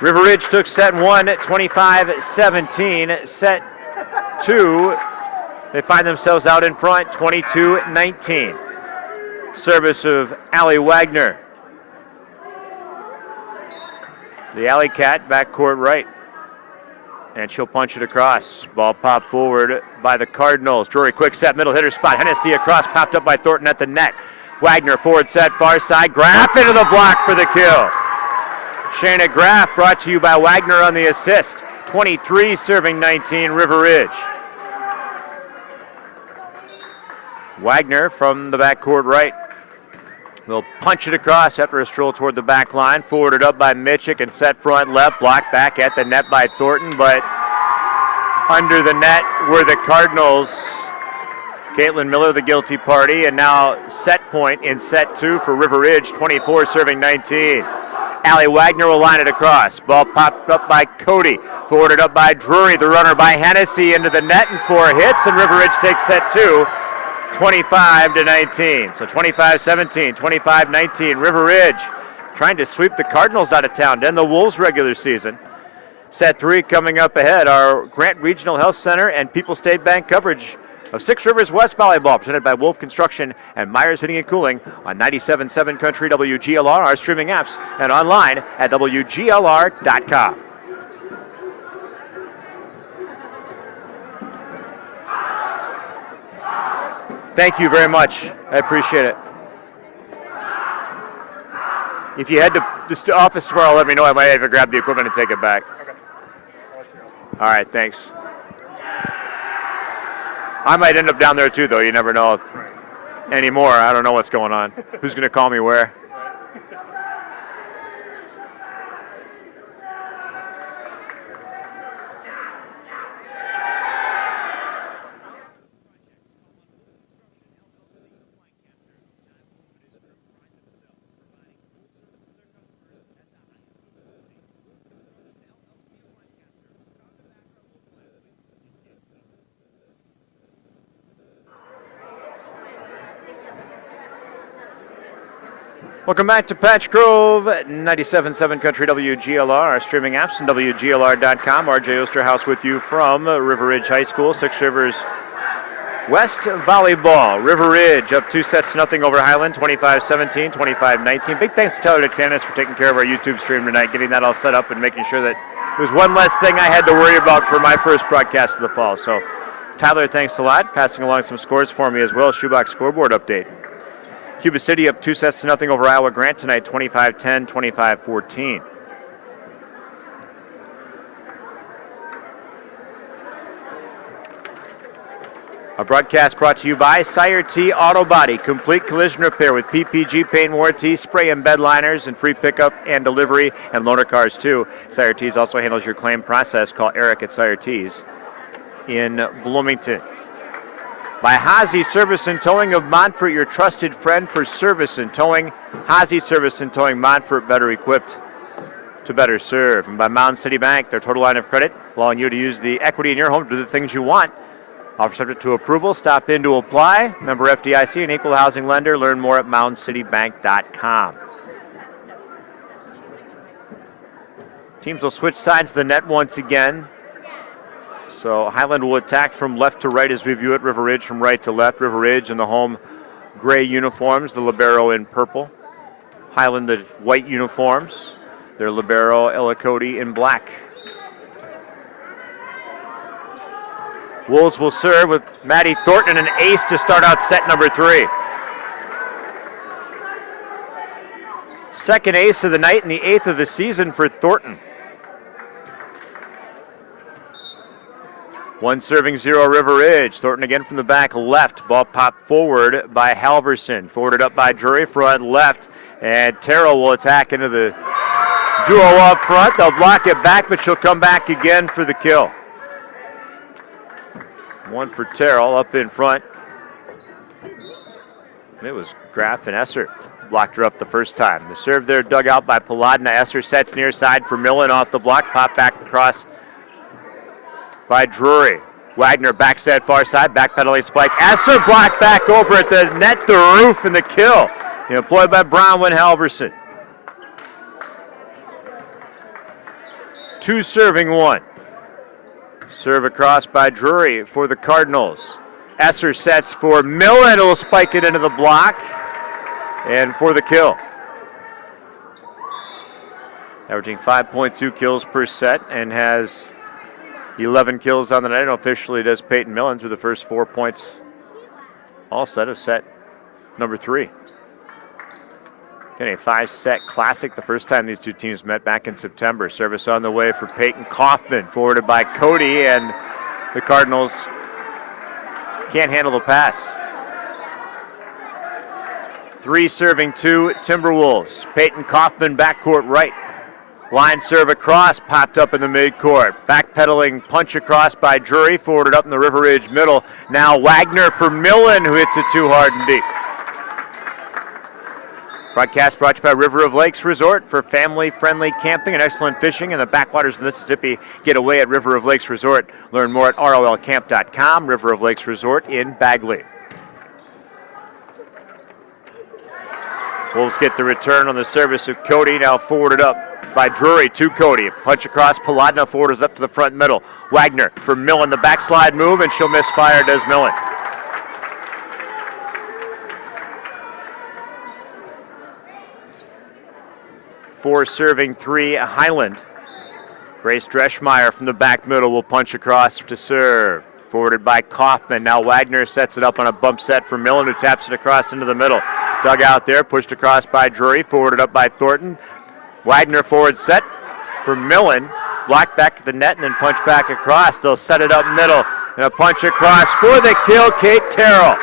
River Ridge took set 1 at 25-17. Set 2, they find themselves out in front, 22-19. Service of Allie Wagner. The Alley Cat, backcourt right. And she'll punch it across. Ball popped forward by the Cardinals. Drury, quick set, middle hitter spot. Hennessy across, popped up by Thornton at the net. Wagner, forward set, far side. Graff into the block for the kill. Shayna Graff, brought to you by Wagner on the assist. 23 serving 19, River Ridge. Wagner from the backcourt right. Will punch it across after a stroll toward the back line. Forwarded up by Mitchick and set front left. Blocked back at the net by Thornton, but under the net were the Cardinals. Caitlin Miller, the guilty party, and now set point in set 2 for River Ridge, 24 serving 19. Allie Wagner will line it across. Ball popped up by Cody. Forwarded up by Drury, the runner by Hennessy into the net, and 4 hits, and River Ridge takes set 2. 25-19. So 25-17, 25-19. River Ridge trying to sweep the Cardinals out of town to end the Wolves regular season. Set 3 coming up ahead. Our Grant Regional Health Center and People's State Bank coverage of Six Rivers West Volleyball, presented by Wolf Construction and Myers Heating and Cooling on 97.7 Country WGLR, our streaming apps, and online at WGLR.com. Thank you very much. I appreciate it. If you head to the office tomorrow, let me know. I might have to grab the equipment and take it back. Okay. I'll let you know. All right, thanks. I might end up down there too, though. You never know anymore. I don't know what's going on. Who's going to call me where? Welcome back to Patch Grove, 97.7 Country WGLR, our streaming apps, and WGLR.com. RJ Osterhaus with you from River Ridge High School, Six Rivers West Volleyball. River Ridge up 2-0 over Highland, 25-17, 25-19. Big thanks to Tyler DeTanis for taking care of our YouTube stream tonight, getting that all set up and making sure that it was one less thing I had to worry about for my first broadcast of the fall. So, Tyler, thanks a lot. Passing along some scores for me as well. Shoebox scoreboard update. Cuba City up 2-0 over Iowa Grant tonight, 25-10, 25-14. A broadcast brought to you by Sire T Auto Body. Complete collision repair with PPG paint warranty, spray and bed liners, and free pickup and delivery, and loaner cars too. Sire T's also handles your claim process. Call Eric at Sire T's in Bloomington. By Hazy Service and Towing of Montfort, your trusted friend for service and towing. Hazy Service and Towing Montfort, better equipped to better serve. And by Mound City Bank, their total line of credit, allowing you to use the equity in your home to do the things you want. Offer subject to approval. Stop in to apply. Member FDIC, an equal housing lender. Learn more at moundcitybank.com. Teams will switch sides of the net once again. So Highland will attack from left to right as we view it. River Ridge from right to left. River Ridge in the home gray uniforms, the libero in purple. Highland the white uniforms, their libero Ellicody in black. Wolves will serve with Madeleine Thornton and an ace to start out set number 3. Second ace of the night and the 8th of the season for Thornton. 1 serving 0 River Ridge. Thornton again from the back left. Ball popped forward by Halverson. Forwarded up by Drury, front left. And Terrell will attack into the duo up front. They'll block it back, but she'll come back again for the kill. 1 for Terrell up in front. It was Graff and Esser blocked her up the first time. The serve there dug out by Paladna. Esser sets near side for Millen off the block. Pop back across by Drury. Wagner backset far side. Backpedaling spike. Esser blocked back over at the net, the roof, and the kill. Employed by Bronwyn Halverson. 2 serving 1. Serve across by Drury for the Cardinals. Esser sets for Millen, who will spike it into the block, and for the kill. Averaging 5.2 kills per set and has 11 kills on the night. Officially does Peyton Millen through the first 4 points all set of set number 3. Again, a 5-set classic the first time these two teams met back in September. Service on the way for Peyton Kaufman, forwarded by Cody, and the Cardinals can't handle the pass. 3 serving 2 Timberwolves. Peyton Kaufman backcourt right. Line serve across, popped up in the midcourt. Backpedaling punch across by Drury, forwarded up in the River Ridge middle. Now Wagner for Millen, who hits it too hard and deep. Broadcast brought to you by River of Lakes Resort for family-friendly camping and excellent fishing in the backwaters of Mississippi. Get away at River of Lakes Resort. Learn more at rolcamp.com. River of Lakes Resort in Bagley. Wolves get the return on the service of Cody, now forwarded up by Drury to Cody. Punch across, Paladna forwarders up to the front middle. Wagner for Millen, the backslide move, and she'll misfire, does Millen. Four serving 3 Highland. Grace Dreschmeyer from the back middle will punch across to serve. Forwarded by Kaufman. Now Wagner sets it up on a bump set for Millen, who taps it across into the middle. Dug out there, pushed across by Drury, forwarded up by Thornton. Wagner forward set for Millen. Blocked back at the net and then punch back across. They'll set it up middle and a punch across for the kill, Kate Terrell.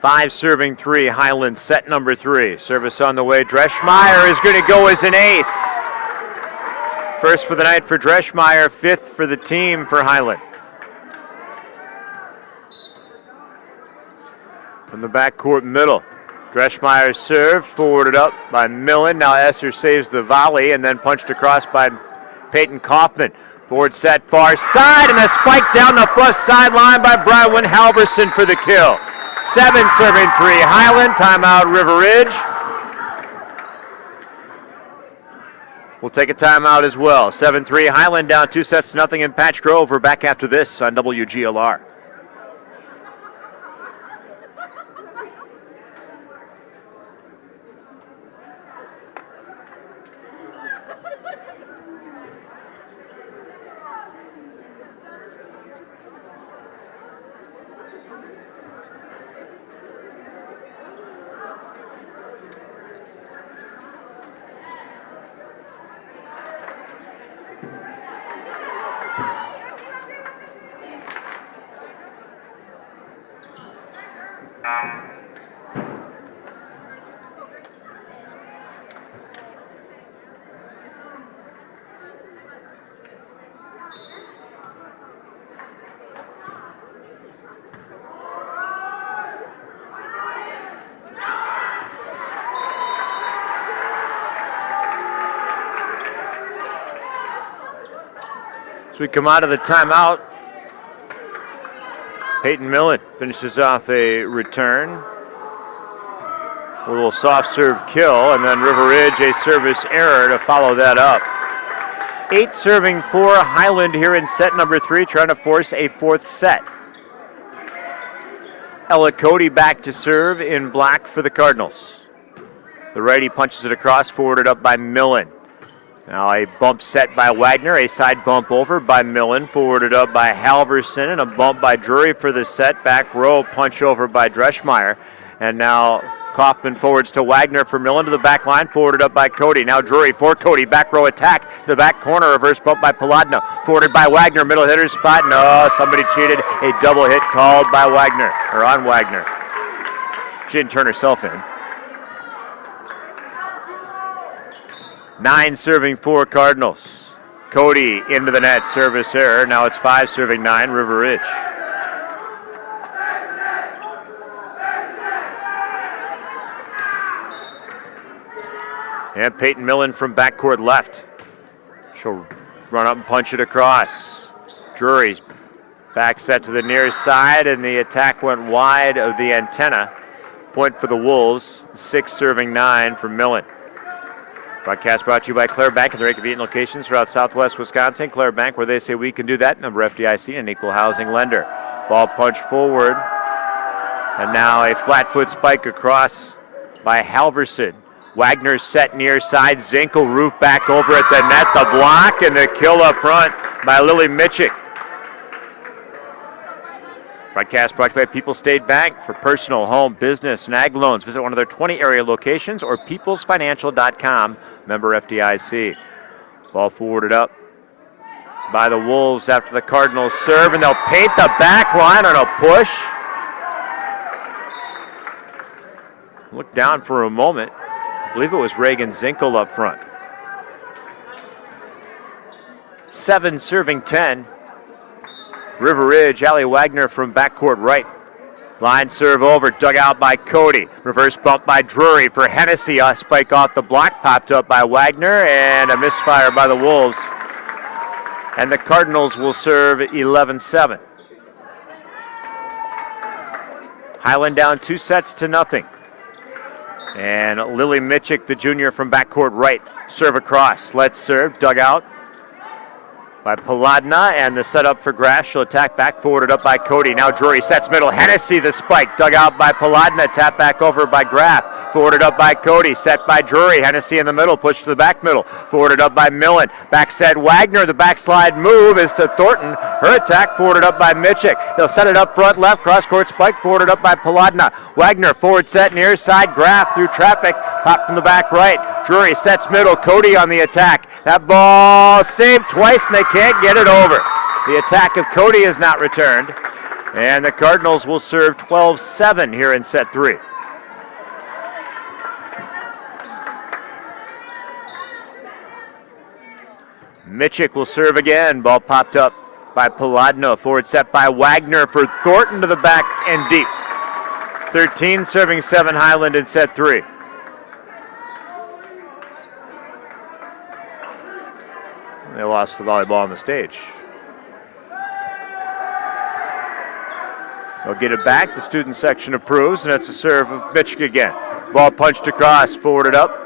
Five serving 3, Highland set number 3. Service on the way. Dreschmeyer is going to go as an ace. First for the night for Dreschmeyer, 5th for the team for Highland. From the backcourt middle, Dreschmeyer served, forwarded up by Millen. Now Esser saves the volley and then punched across by Peyton Kaufman. Forward set far side and a spike down the left sideline by Bronwyn Halverson for the kill. 7 serving 3 Highland, timeout River Ridge. We'll take a timeout as well. 7-3 Highland down 2-0 in Patch Grove. We're back after this on WGLR. As we come out of the timeout, Peyton Millen finishes off a return. A little soft serve kill, and then River Ridge a service error to follow that up. 8 serving for Highland here in set number 3, trying to force a 4th set. Ella Cody back to serve in black for the Cardinals. The righty punches it across, forwarded up by Millen. Now a bump set by Wagner, a side bump over by Millen, forwarded up by Halverson, and a bump by Drury for the set. Back row punch over by Dreschmeyer. And now Kaufman forwards to Wagner for Millen to the back line, forwarded up by Cody. Now Drury for Cody, back row attack to the back corner, reverse bump by Paladno, forwarded by Wagner, middle hitter spot. No, somebody cheated. A double hit called by Wagner, or on Wagner. She didn't turn herself in. 9 serving for Cardinals. Cody into the net, service error. Now it's 5 serving 9, River Ridge. And Peyton Millen from backcourt left. She'll run up and punch it across. Drury's back set to the near side, and the attack went wide of the antenna. Point for the Wolves, 6 serving 9 for Millen. Broadcast brought to you by Claire Bank and their convenient locations throughout southwest Wisconsin. Claire Bank, where they say we can do that. Member FDIC, an equal housing lender. Ball punch forward. And now a flat foot spike across by Halverson. Wagner set near side. Zinkel roof back over at the net. The block and the kill up front by Lily Mitchick. Broadcast brought to you by People's State Bank. For personal, home, business, and ag loans, visit one of their 20 area locations or peoplesfinancial.com. Member FDIC. Ball forwarded up by the Wolves after the Cardinals serve, and they'll paint the back line on a push. Look down for a moment. I believe it was Reagan Zinkel up front. 7 serving 10. River Ridge, Allie Wagner from backcourt right. Line serve over, dug out by Cody. Reverse bump by Drury for Hennessy. A spike off the block, popped up by Wagner, and a misfire by the Wolves. And the Cardinals will serve 11-7. Highland down 2 sets to nothing. And Lily Mitchick, the junior from backcourt right. Serve across, let's serve, dug out by Paladna, and the setup for Grass. She'll attack back, forwarded up by Cody. Now Drury sets middle. Hennessy the spike, dug out by Paladna, tap back over by Graff. Forwarded up by Cody, set by Drury. Hennessy in the middle, push to the back middle. Forwarded up by Millen. Back set Wagner. The backslide move is to Thornton. Her attack forwarded up by Mitchick. They'll set it up front left. Cross court spike forwarded up by Paladna. Wagner forward set near side. Graff through traffic. Pop from the back right. Drury sets middle. Cody on the attack. That ball saved twice and they can't get it over. The attack of Cody is not returned. And the Cardinals will serve 12-7 here in set 3. Mitchick will serve again. Ball popped up by Paladno. Forward set by Wagner for Thornton to the back and deep. 13 serving 7 Highland in set 3. They lost the volleyball on the stage. They'll get it back. The student section approves, and it's a serve of Mitchick again. Ball punched across, forwarded up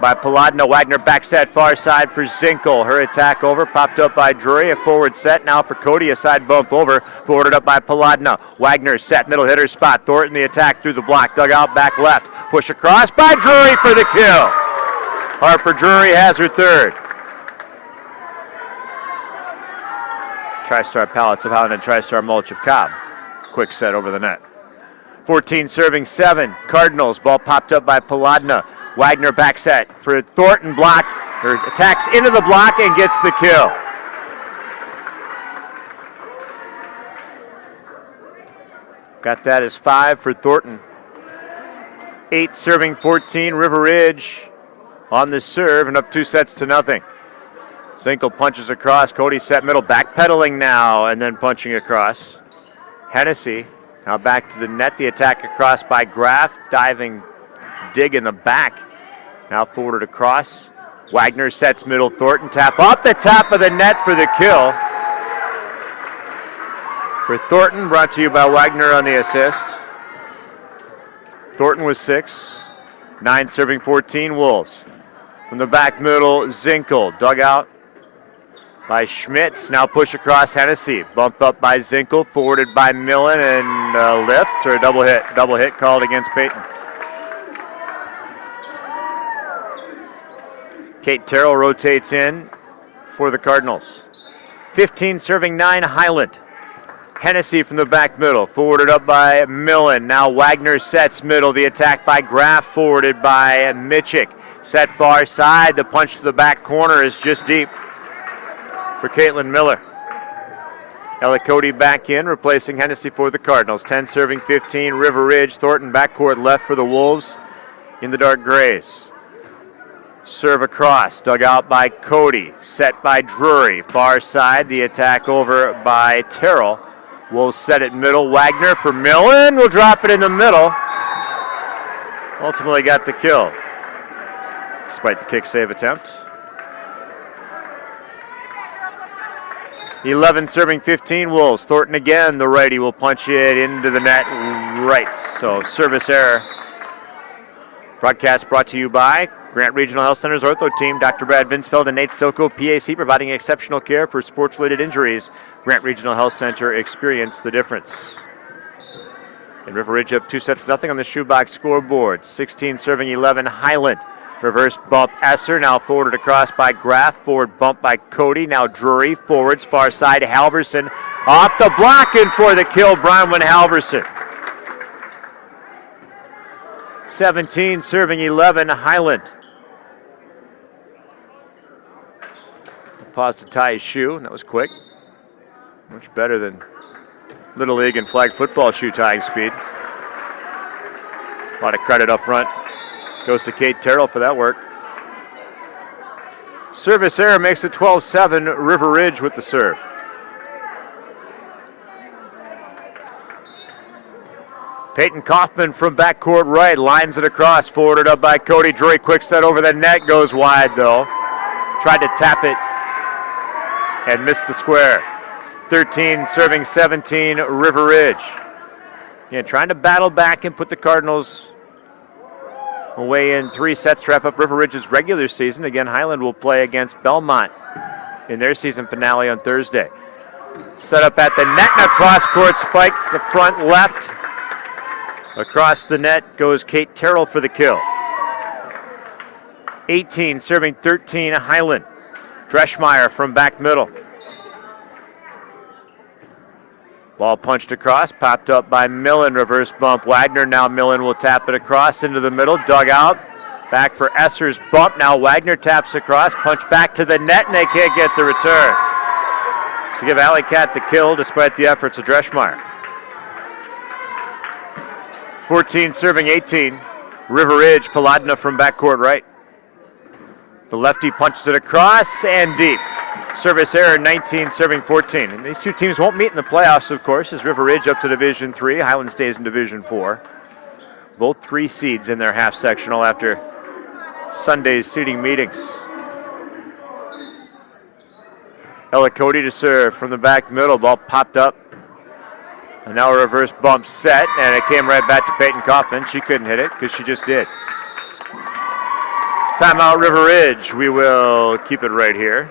by Paladno. Wagner back set far side for Zinkel. Her attack over, popped up by Drury. A forward set now for Cody. A side bump over, forwarded up by Paladno. Wagner set middle hitter spot. Thornton the attack through the block. Dug out back left. Push across by Drury for the kill. Harper Drury has her third. TriStar Pallets of Highland and TriStar Mulch of Cobb. Quick set over the net. 14 serving 7. Cardinals. Ball popped up by Paladna. Wagner back set for Thornton block. Or attacks into the block and gets the kill. Got that as 5 for Thornton. 8 serving 14. River Ridge on the serve and up 2 sets to nothing. Zinkel punches across. Cody set middle, backpedaling now, and then punching across. Hennessy now back to the net. The attack across by Graff. Diving dig in the back. Now forwarded across. Wagner sets middle. Thornton tap off the top of the net for the kill. For Thornton, brought to you by Wagner on the assist. Thornton with 6. 9 serving 14 Wolves. From the back middle, Zinkel. Dug out by Schmitz. Now push across Hennessy. Bump up by Zinkel. Forwarded by Millen, and a lift or a double hit. Double hit called against Peyton. Kate Terrell rotates in for the Cardinals. 15 serving 9 Highland. Hennessy from the back middle, forwarded up by Millen. Now Wagner sets middle. The attack by Graff, forwarded by Mitchick. Set far side. The punch to the back corner is just deep for Caitlin Miller. Ella Cody back in, replacing Hennessy for the Cardinals. 10 serving 15, River Ridge. Thornton backcourt left for the Wolves in the dark grays. Serve across, dug out by Cody. Set by Drury. Far side, the attack over by Terrell. Wolves set it middle. Wagner for Millen. Will drop it in the middle. Ultimately got the kill, despite the kick save attempt. 11 serving 15 Wolves. Thornton again, the righty will punch it into the net right. So service error. Broadcast brought to you by Grant Regional Health Center's ortho team, Dr. Brad Vinsfeld and Nate Stocco, PAC, providing exceptional care for sports-related injuries. Grant Regional Health Center, experience the difference. And River Ridge up 2-0 on the shoebox scoreboard. 16 serving 11 Highland. Reverse bump Esser, now forwarded across by Graff. Forward bump by Cody, now Drury. Forwards, far side, Halverson. Off the block and for the kill, Bronwyn Halverson. 17 serving 11 Highland. Paused to tie his shoe, and that was quick. Much better than Little League and flag football shoe tying speed. A lot of credit up front goes to Kate Terrell for that work. Service error makes it 12-7, River Ridge with the serve. Peyton Kaufman from backcourt right, lines it across, forwarded up by Cody Drury. Quick set over the net, goes wide though. Tried to tap it and missed the square. 13 serving 17 River Ridge. Again, trying to battle back and put the Cardinals away in 3 sets to wrap up River Ridge's regular season. Again, Highland will play against Belmont in their season finale on Thursday. Set up at the net and a cross-court spike, the front left. Across the net goes Kate Terrell for the kill. 18 serving 13 Highland. Dreschmeyer from back middle. Ball punched across, popped up by Millen, reverse bump. Wagner, now Millen will tap it across into the middle, dug out. Back for Esser's bump, now Wagner taps across, punch back to the net, and they can't get the return. To give Alley Cat the kill despite the efforts of Dreschmeyer. 14 serving 18, River Ridge, Paladna from backcourt right. The lefty punches it across and deep. Service error, 19 serving 14. And these two teams won't meet in the playoffs, of course, as River Ridge up to Division III. Highland stays in Division IV. Both 3 seeds in their half sectional after Sunday's seeding meetings. Ella Cody to serve from the back middle. Ball popped up. And now a reverse bump set, and it came right back to Peyton Kaufman. She couldn't hit it because she just did. Timeout River Ridge. We will keep it right here.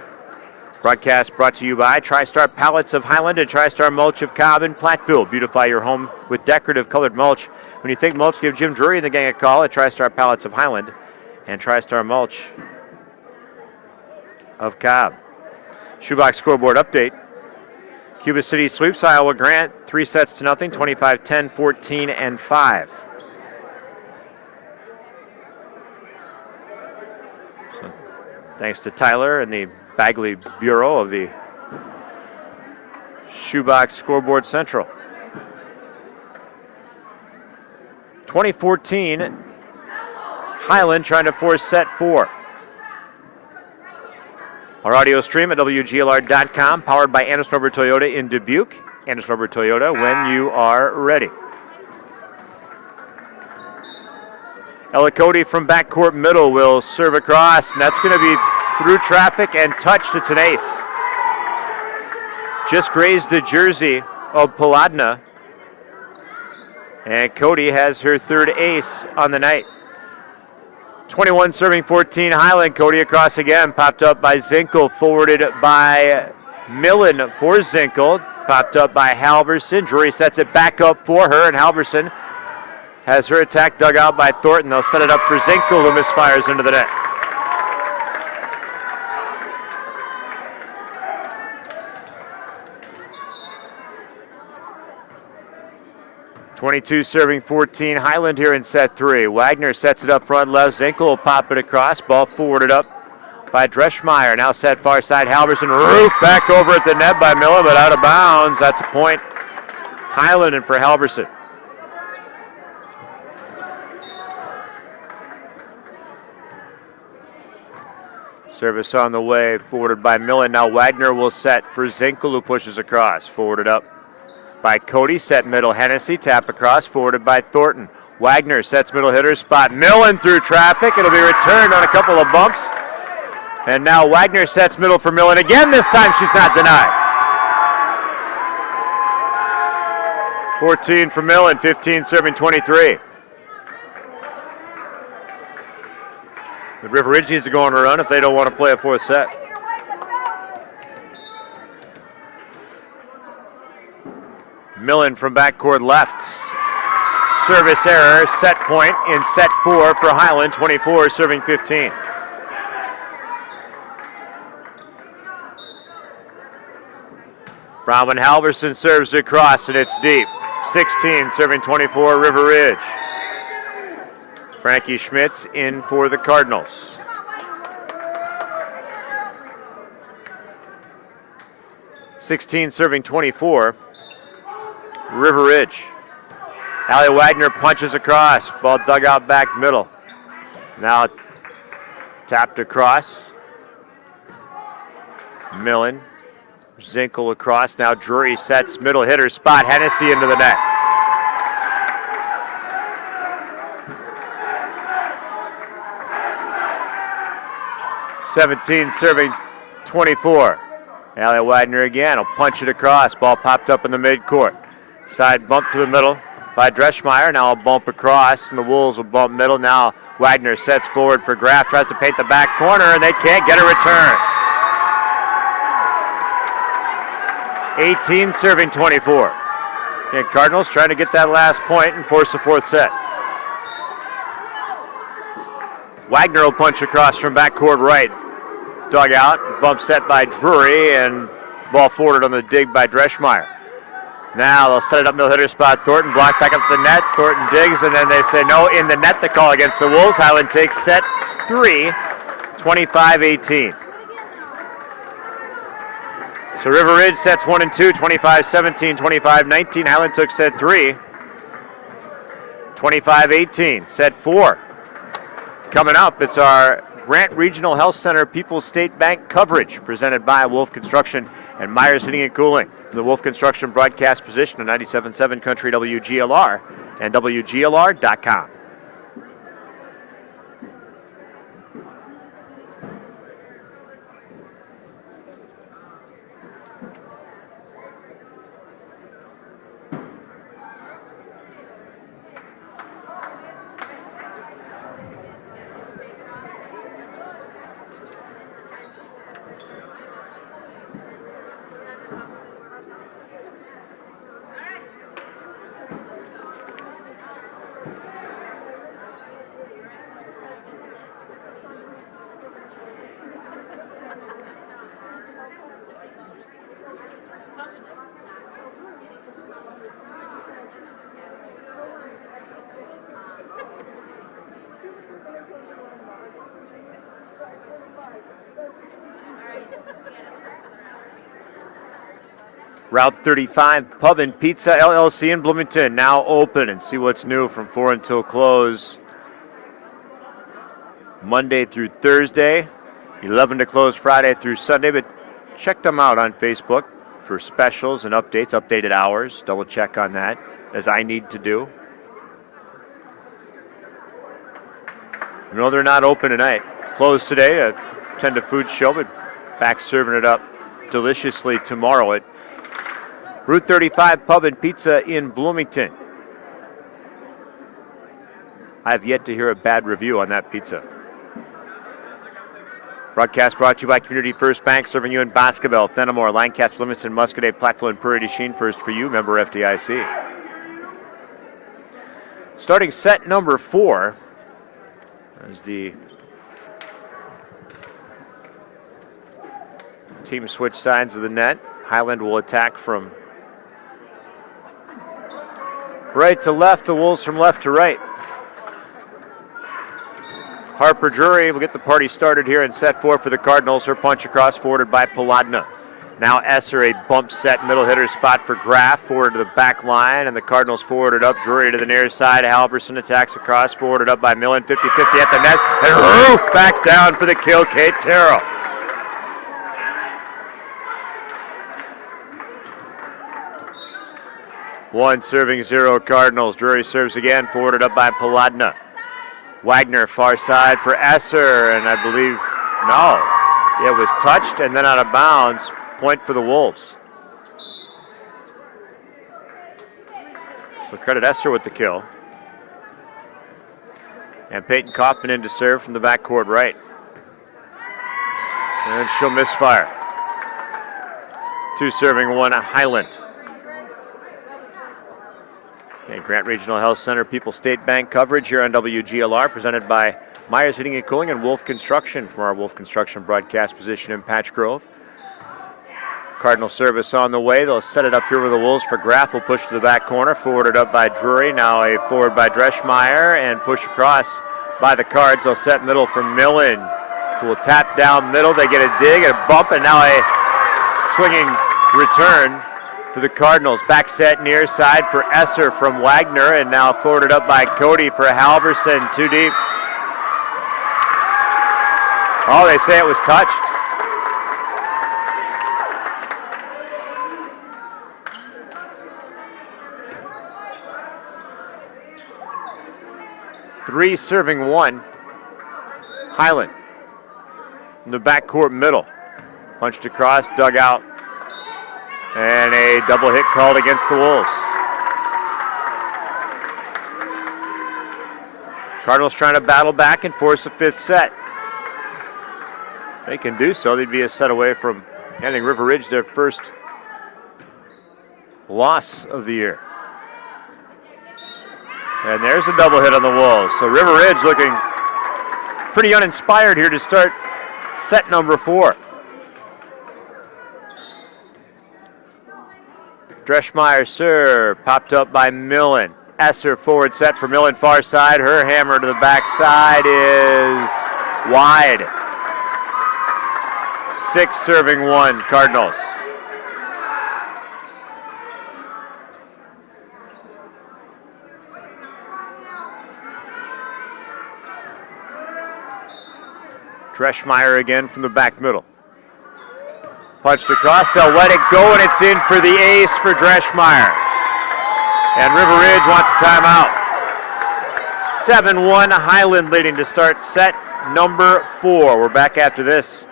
Broadcast brought to you by TriStar Pallets of Highland and TriStar Mulch of Cobb and Platteville. Beautify your home with decorative colored mulch. When you think mulch, give Jim Drury and the gang a call at TriStar Pallets of Highland and TriStar Mulch of Cobb. Shoebox scoreboard update. Cuba City sweeps Iowa Grant 3-0, 25-10, 14, and 5. So, thanks to Tyler and the Bagley Bureau of the Shoebox Scoreboard Central. 2014, Highland trying to force set 4. Our audio stream at WGLR.com, powered by Anderson Rubber Toyota in Dubuque. Anderson Rubber Toyota, when you are ready. Ella Cody from backcourt middle will serve across, and that's going to be through traffic and touched. It's an ace. Just grazed the jersey of Paladna. And Cody has her 3rd ace on the night. 21 serving 14, Highland. Cody across again, popped up by Zinkel, forwarded by Millen for Zinkel, popped up by Halverson. Drury sets it back up for her, and Halverson has her attack dug out by Thornton. They'll set it up for Zinkel, who misfires into the net. (22 serving 14, Highland here in set 3. Wagner sets it up front left. Zinkel will pop it across. Ball forwarded up by Dreschmeyer. Now set far side. Halverson roof back over at the net by Miller, but out of bounds. That's a point. Highland and for Halverson. Service on the way, forwarded by Millen. Now Wagner will set for Zinkel, who pushes across. Forwarded up by Cody, set middle. Hennessy, tap across, forwarded by Thornton. Wagner sets middle hitter spot. Millen through traffic. It'll be returned on a couple of bumps. And now Wagner sets middle for Millen again. This time she's not denied. 14 for Millen, 15 serving 23. The River Ridge needs to go on a run if they don't want to play a fourth set. Millen from backcourt left. Service error, set point in set 4 for Highland, 24 serving 15. Bronwyn Halverson serves across and it's deep. 16 serving 24, River Ridge. Frankie Schmitz in for the Cardinals. (16 serving 24, River Ridge. Allie Wagner punches across. Ball dug out back middle. Now tapped across. Millen. Zinkel across. Now Drury sets middle hitter spot. Hennessy into the net. (17 serving 24. Allie Wagner again will punch it across. Ball popped up in the midcourt. Side bump to the middle by Dreschmeyer. Now a bump across, and the Wolves will bump middle. Now Wagner sets forward for Graff. Tries to paint the back corner, and they can't get a return. 18 serving 24. And Cardinals trying to get that last point and force the fourth set. Wagner will punch across from backcourt right. Dug out, bump set by Drury, and ball forwarded on the dig by Dreschmeyer. Now they'll set it up middle hitter spot. Thornton blocked back up to the net. Thornton digs, and then they say no, in the net the call against the Wolves. Highland takes set 3, 25-18. So River Ridge sets 1 and 2, 25-17, 25-19. Highland took set 3, 25-18. Set 4. Coming up, it's our Grant Regional Health Center People's State Bank coverage presented by Wolf Construction and Myers Heating and Cooling. The Wolf Construction broadcast position on 97.7 Country WGLR and WGLR.com. Route 35 Pub and Pizza LLC in Bloomington now open, and see what's new from 4 until close. Monday through Thursday, 11 to close Friday through Sunday, but check them out on Facebook for specials and updates, updated hours. Double check on that, as I need to do. No, they're not open tonight. Closed today to attend a food show, but back serving it up deliciously tomorrow at Route 35 Pub and Pizza in Bloomington. I have yet to hear a bad review on that pizza. Broadcast brought to you by Community First Bank, serving you in Boscobel, Fenimore, Lancaster, Livingston, Muscoda, Platteville, and Prairie du Chien. First for you, member FDIC. Starting set number 4 as the team switch sides of the net. Highland will attack from right to left, the Wolves from left to right. Harper Drury will get the party started here in set 4 for the Cardinals. Her punch across, forwarded by Paladna. Now Esser, a bump set middle hitter spot for Graff, forward to the back line, and the Cardinals forwarded up. Drury to the near side. Halverson attacks across, forwarded up by Millen, 50-50 at the net, and Roof back down for the kill, Kate Terrell. One serving, 0 Cardinals. Drury serves again, forwarded up by Paladna. Wagner far side for Esser, and I believe, no, it was touched and then out of bounds. Point for the Wolves. So credit Esser with the kill. And Peyton Kaufman in to serve from the backcourt right. And she'll misfire. 2 serving, 1 Highland. Okay, Grant Regional Health Center, People's State Bank coverage here on WGLR, presented by Myers Heating and Cooling and Wolf Construction from our Wolf Construction broadcast position in Patch Grove. Cardinal service on the way. They'll set it up here with the Wolves for Graff. Will push to the back corner, forwarded up by Drury. Now a forward by Dreschmeyer and push across by the Cards. They'll set middle for Millen, who will tap down middle. They get a dig and a bump, and now a swinging return for the Cardinals. Back set near side for Esser from Wagner, and now forwarded up by Cody for Halverson. Too deep. Oh, they say it was touched. Three serving, 1 Highland in the backcourt middle. Punched across, dug out. And a double hit called against the Wolves. Cardinals trying to battle back and force a 5th set. They can do so. They'd be a set away from handing River Ridge their first loss of the year. And there's a double hit on the Wolves. So River Ridge looking pretty uninspired here to start set number 4. Dreschmeyer serve, popped up by Millen. Esser forward set for Millen, far side. Her hammer to the back side is wide. 6 serving, 1 Cardinals. Dreschmeyer again from the back middle. Punched across, they'll let it go, and it's in for the ace for Dreschmeyer. And River Ridge wants a timeout. 7-1 Highland leading to start set number 4. We're back after this.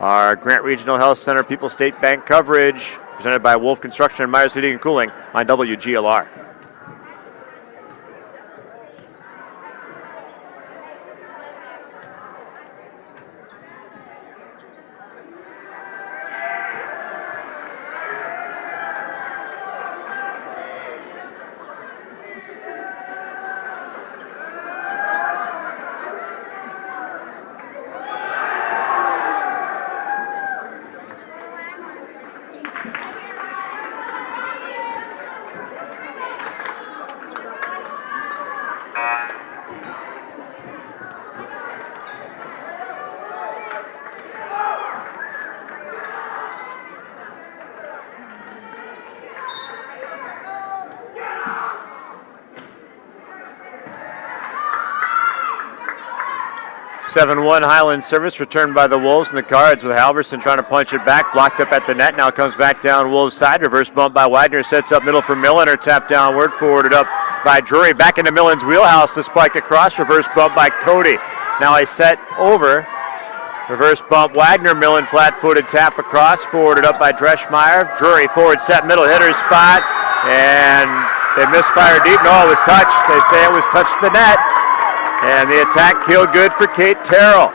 Our Grant Regional Health Center People's State Bank coverage presented by Wolf Construction and Myers Heating and Cooling on WGLR. (7-1) Highland service returned by the Wolves and the Cards, with Halverson trying to punch it back, blocked up at the net. Now comes back down Wolves side. Reverse bump by Wagner, sets up middle for Millen. Her tap downward, forwarded up by Drury. Back into Millen's wheelhouse. The spike across. Reverse bump by Cody. Now a set over. Reverse bump Wagner. Millen flat-footed tap across, forwarded up by Dreschmeyer. Drury forward set middle hitter spot, and they misfire deep. No, it was touched. They say it was touched the net. And the attack killed good for Kate Terrell.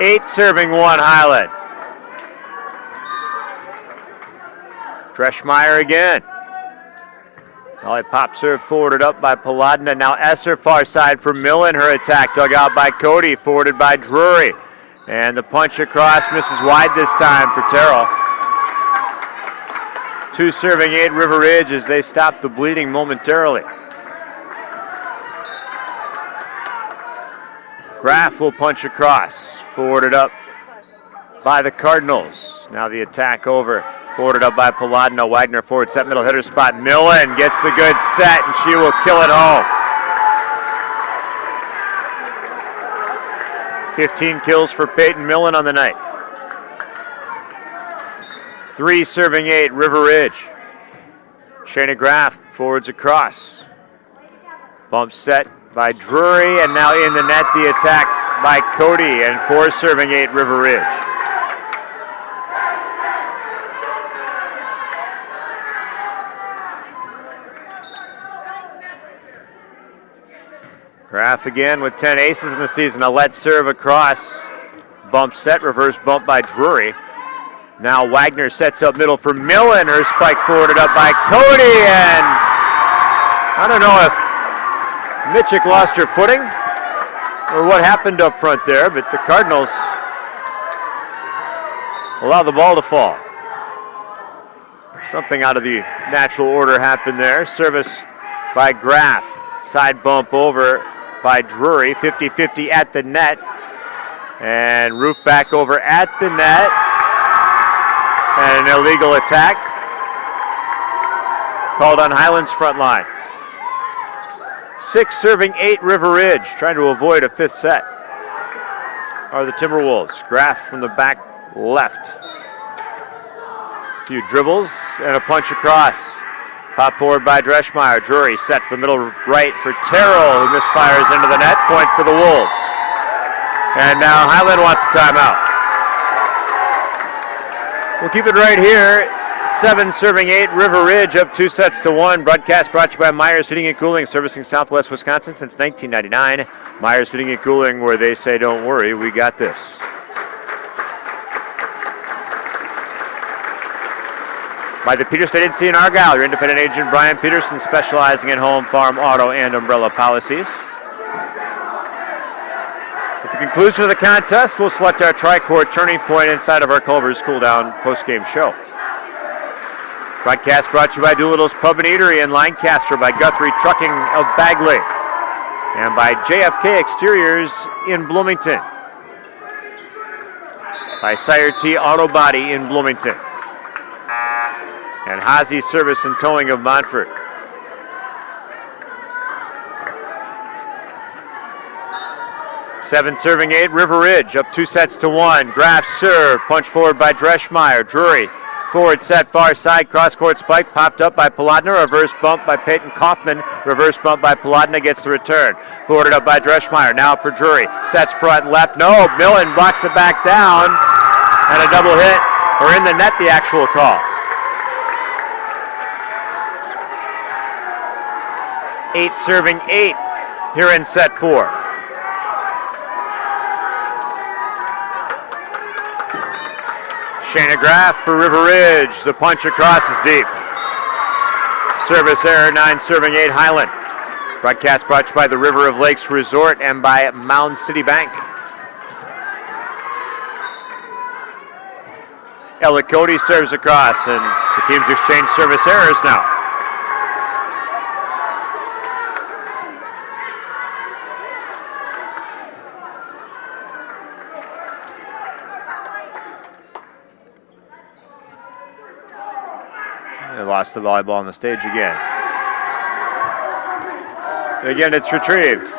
8 serving 1 Highland. Dreschmeyer again. Volley pop serve forwarded up by Paladna. Now Esser far side for Millen. Her attack dug out by Cody, forwarded by Drury. And the punch across misses wide this time for Terrell. 2 serving 8 River Ridge as they stop the bleeding momentarily. Graff will punch across, forwarded up by the Cardinals. Now the attack over, forwarded up by Paladno. Wagner forward set, middle hitter spot. Millen gets the good set and she will kill it home. 15 kills for Peyton Millen on the night. 3 serving 8 River Ridge. Shayna Graff forwards across. Bump set by Drury, and now in the net the attack by Cody, and 4 serving 8 River Ridge. Graff again with 10 aces in the season. A let serve across. Bump set, reverse bump by Drury. Now Wagner sets up middle for Millen. Her spike forwarded up by Cody, and I don't know if Mitchik lost her footing or what happened up front there, but the Cardinals allow the ball to fall. Something out of the natural order happened there. Service by Graff. Side bump over by Drury. 50-50 at the net. And Roof back over at the net. And an illegal attack called on Highland's front line. 6 serving 8 River Ridge, trying to avoid a 5th set are the Timberwolves. Graff from the back left. A few dribbles and a punch across. Pop forward by Dreschmeyer. Drury set for middle right for Terrell, who misfires into the net. Point for the Wolves. And now Highland wants a timeout. We'll keep it right here. 7 serving 8 River Ridge, up 2 sets to 1. Broadcast brought to you by Myers Heating and Cooling, servicing Southwest Wisconsin since 1999. Myers Heating and Cooling, where they say, don't worry, we got this. By the Peter State Agency in Argyle, your independent agent Brian Peterson, specializing in home, farm, auto, and umbrella policies. At the conclusion of the contest, we'll select our tri-court turning point inside of our Culver's Cool Down post-game show. Broadcast brought to you by Doolittle's Pub and Eatery in Lancaster, by Guthrie Trucking of Bagley, and by JFK Exteriors in Bloomington, by Sire T Auto Body in Bloomington, and Hazy Service and Towing of Montfort. Seven serving 8 River Ridge, up 2 sets to 1. Graff serve, punch forward by Dreschmeyer. Drury forward set, far side, cross-court spike, popped up by Paladna, reverse bump by Peyton Kaufman, reverse bump by Paladna, gets the return. Forwarded up by Dreschmeyer, now for Drury, sets front left, no, Millen blocks it back down, and a double hit, or in the net, the actual call. 8 serving 8 here in set 4. Shayna Graff for River Ridge. The punch across is deep. Service error, 9 serving 8 Highland. Broadcast brought to you by the River of Lakes Resort and by Mound City Bank. Ella Cody serves across, and the teams exchange service errors now. They lost the volleyball on the stage again. Again, it's retrieved.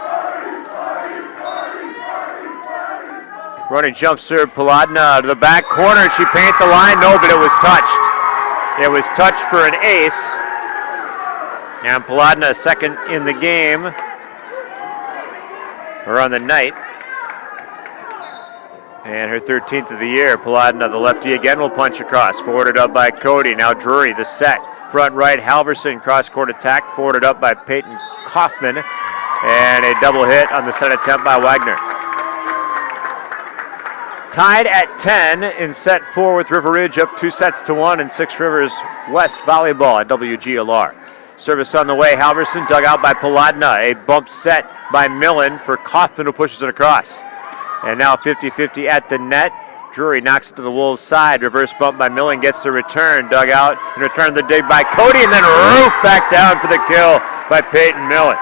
Running jump serve, Paladna to the back corner. She paint the line. No, but it was touched. It was touched for an ace. And Paladna second in the game, or on the night. And her 13th of the year. Paladna, the lefty again, will punch across. Forwarded up by Cody. Now Drury, the set. Front right, Halverson, cross-court attack. Forwarded up by Peyton Kaufman. And a double hit on the set attempt by Wagner. tied at 10 in set 4 with River Ridge up 2-1 in Six Rivers West Volleyball at WGLR. Service on the way, Halverson dug out by Paladna. A bump set by Millen for Kaufman, who pushes it across. And now 50-50 at the net. Drury knocks it to the Wolves' side. Reverse bump by Millen, gets the return. Dug out and return the dig by Cody, and then roof back down for the kill by Peyton Millen.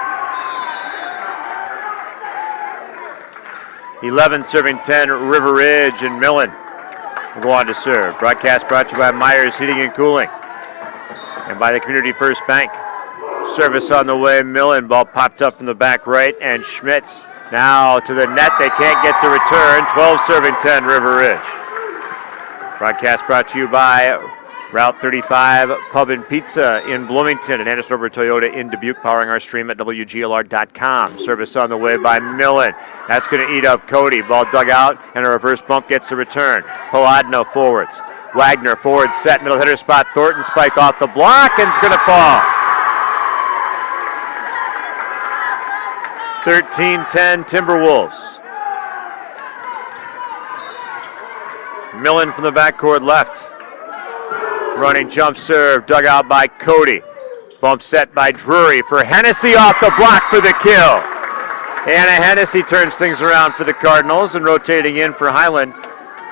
11 serving 10, River Ridge, and Millen will go on to serve. Broadcast brought to you by Myers Heating and Cooling and by the Community First Bank. Service on the way, Millen, ball popped up from the back right, and Schmitz now to the net. They can't get the return. 12 serving 10, River Ridge. Broadcast brought to you by Route 35 Pub and Pizza in Bloomington and Anderson River Toyota in Dubuque, powering our stream at WGLR.com. Service on the way by Millen. That's going to eat up Cody. Ball dug out, and a reverse bump gets the return. Paladno forwards. Wagner forward set, middle hitter spot. Thornton spike off the block, and it's going to fall. 13-10 Timberwolves. Millen from the backcourt left. Running jump serve, dug out by Cody. Bump set by Drury for Hennessy off the block for the kill. Anna Hennessy turns things around for the Cardinals, and rotating in for Highland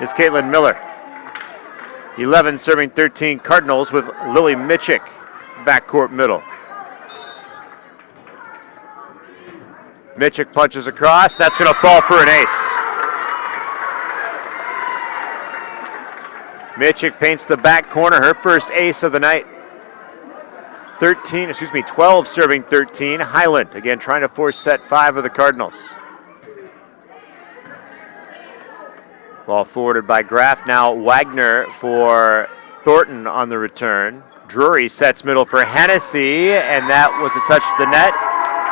is Caitlin Miller. 11 serving 13 Cardinals with Lily Mitchick backcourt middle. Mitchick punches across. That's going to fall for an ace. Mitchick paints the back corner, her first ace of the night. 12 serving 13. Highland again trying to force set 5 of the Cardinals. Ball forwarded by Graff. Now Wagner for Thornton on the return. Drury sets middle for Hennessy, and that was a touch to the net.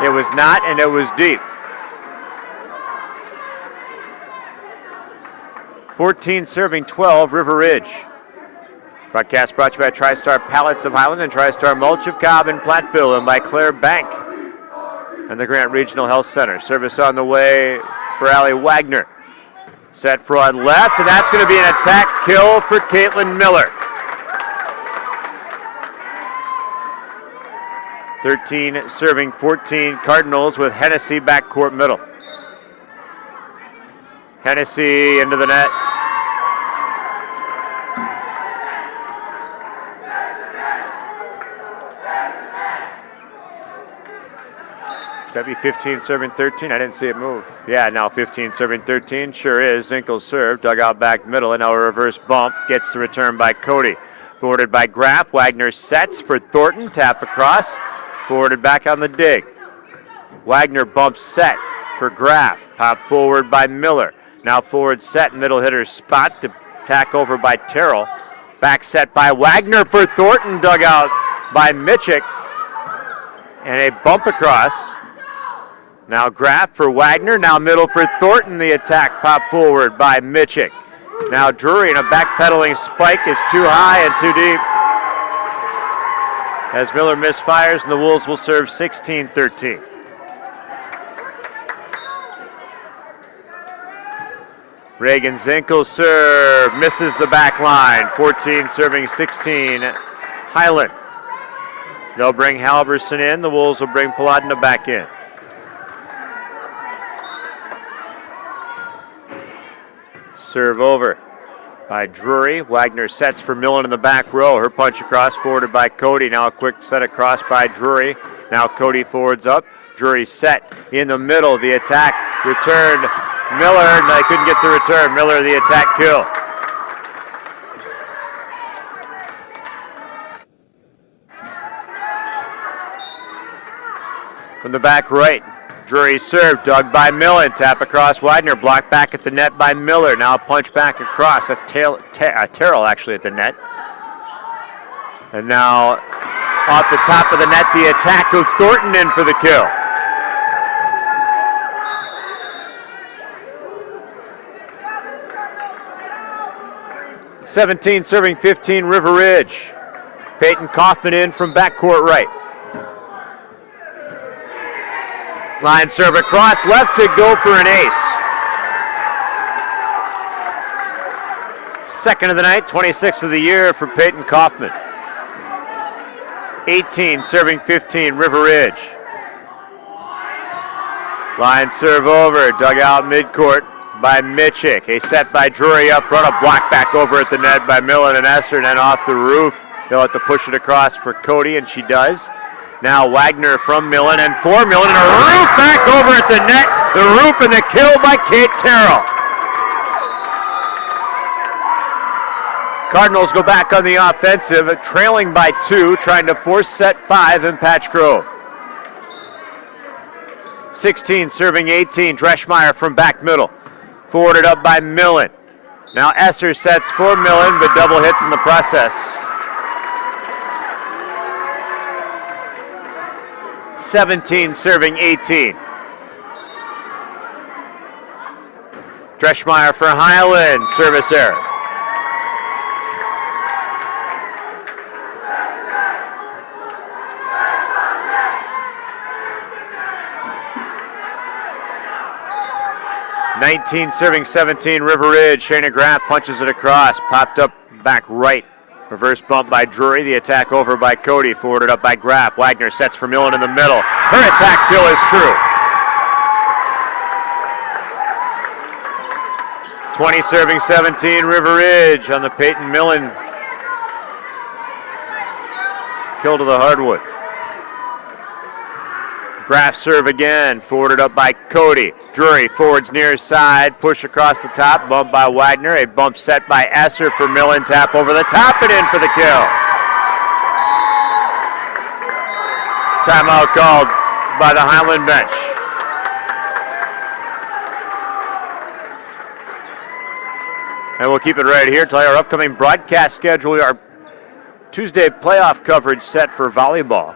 It was not, and it was deep. 14 serving 12, River Ridge. Broadcast brought to you by TriStar Pallets of Highland and TriStar Mulch of Cobb and Platteville, and by Claire Bank and the Grant Regional Health Center. Service on the way for Allie Wagner. Set front left, and that's going to be an attack kill for Caitlin Miller. 13 serving 14 Cardinals with Hennessy backcourt middle. Hennessy into the net. That'd be 15 serving 13. I didn't see it move. Yeah, now 15 serving 13. Sure is. Zinkel's serve. Dug out back middle, and now a reverse bump. Gets the return by Cody. Forwarded by Graff. Wagner sets for Thornton. Tap across. Forwarded back on the dig. Wagner bumps set for Graff. Pop forward by Miller. Now forward set, middle hitter spot to tack over by Terrell. Back set by Wagner for Thornton. Dug out by Mitchick. And a bump across. Now Graff for Wagner. Now middle for Thornton. The attack pop forward by Mitchick. Now Drury, and a backpedaling spike is too high and too deep. As Miller misfires, and the Wolves will serve 16-13. Reagan Zinkel serve, misses the back line. 14 serving 16, Highland. They'll bring Halverson in. The Wolves will bring Paladna back in. Serve over by Drury. Wagner sets for Millen in the back row. Her punch across, forwarded by Cody. Now a quick set across by Drury. Now Cody forwards up. Drury set in the middle. The attack returned. Miller, and they couldn't get the return. Miller, the attack kill. From the back right, Drury serve, dug by Millen. Tap across Wagner, blocked back at the net by Miller. Now a punch back across. That's Terrell actually at the net. And now off the top of the net, the attack of Thornton in for the kill. (17 serving 15, River Ridge. Peyton Kaufman in from backcourt right. Line serve across, left to go for an ace. Second of the night, 26th of the year for Peyton Kaufman. 18 serving 15, River Ridge. Line serve over, dug out midcourt by Mitchick. A set by Drury up front, a block back over at the net by Millen and Esser, and then off the roof. They'll have to push it across for Cody, and she does. Now Wagner from Millen and for Millen, and a roof back over at the net. The roof and the kill by Kate Terrell. Cardinals go back on the offensive, trailing by 2, trying to force set 5 in Patch Grove. 16 serving 18, Dreschmeyer from back middle. Forwarded up by Millen. Now Esser sets for Millen, but double hits in the process. 17 serving 18. Dreschmeyer for Highland, service error. (19 serving 17) River Ridge. Shayna Graff punches it across, popped up back right. Reverse bump by Drury, the attack over by Cody, forwarded up by Graff. Wagner sets for Millen in the middle. Her attack kill is true. 20 serving 17, River Ridge on the Peyton Millen kill to the hardwood. Graff serve again, forwarded up by Cody. Drury forwards near side, push across the top, bump by Wagner. A bump set by Esser for Millen, tap over the top and in for the kill. Timeout called by the Highland bench. And we'll keep it right here. Tell you our upcoming broadcast schedule. Our Tuesday playoff coverage set for volleyball.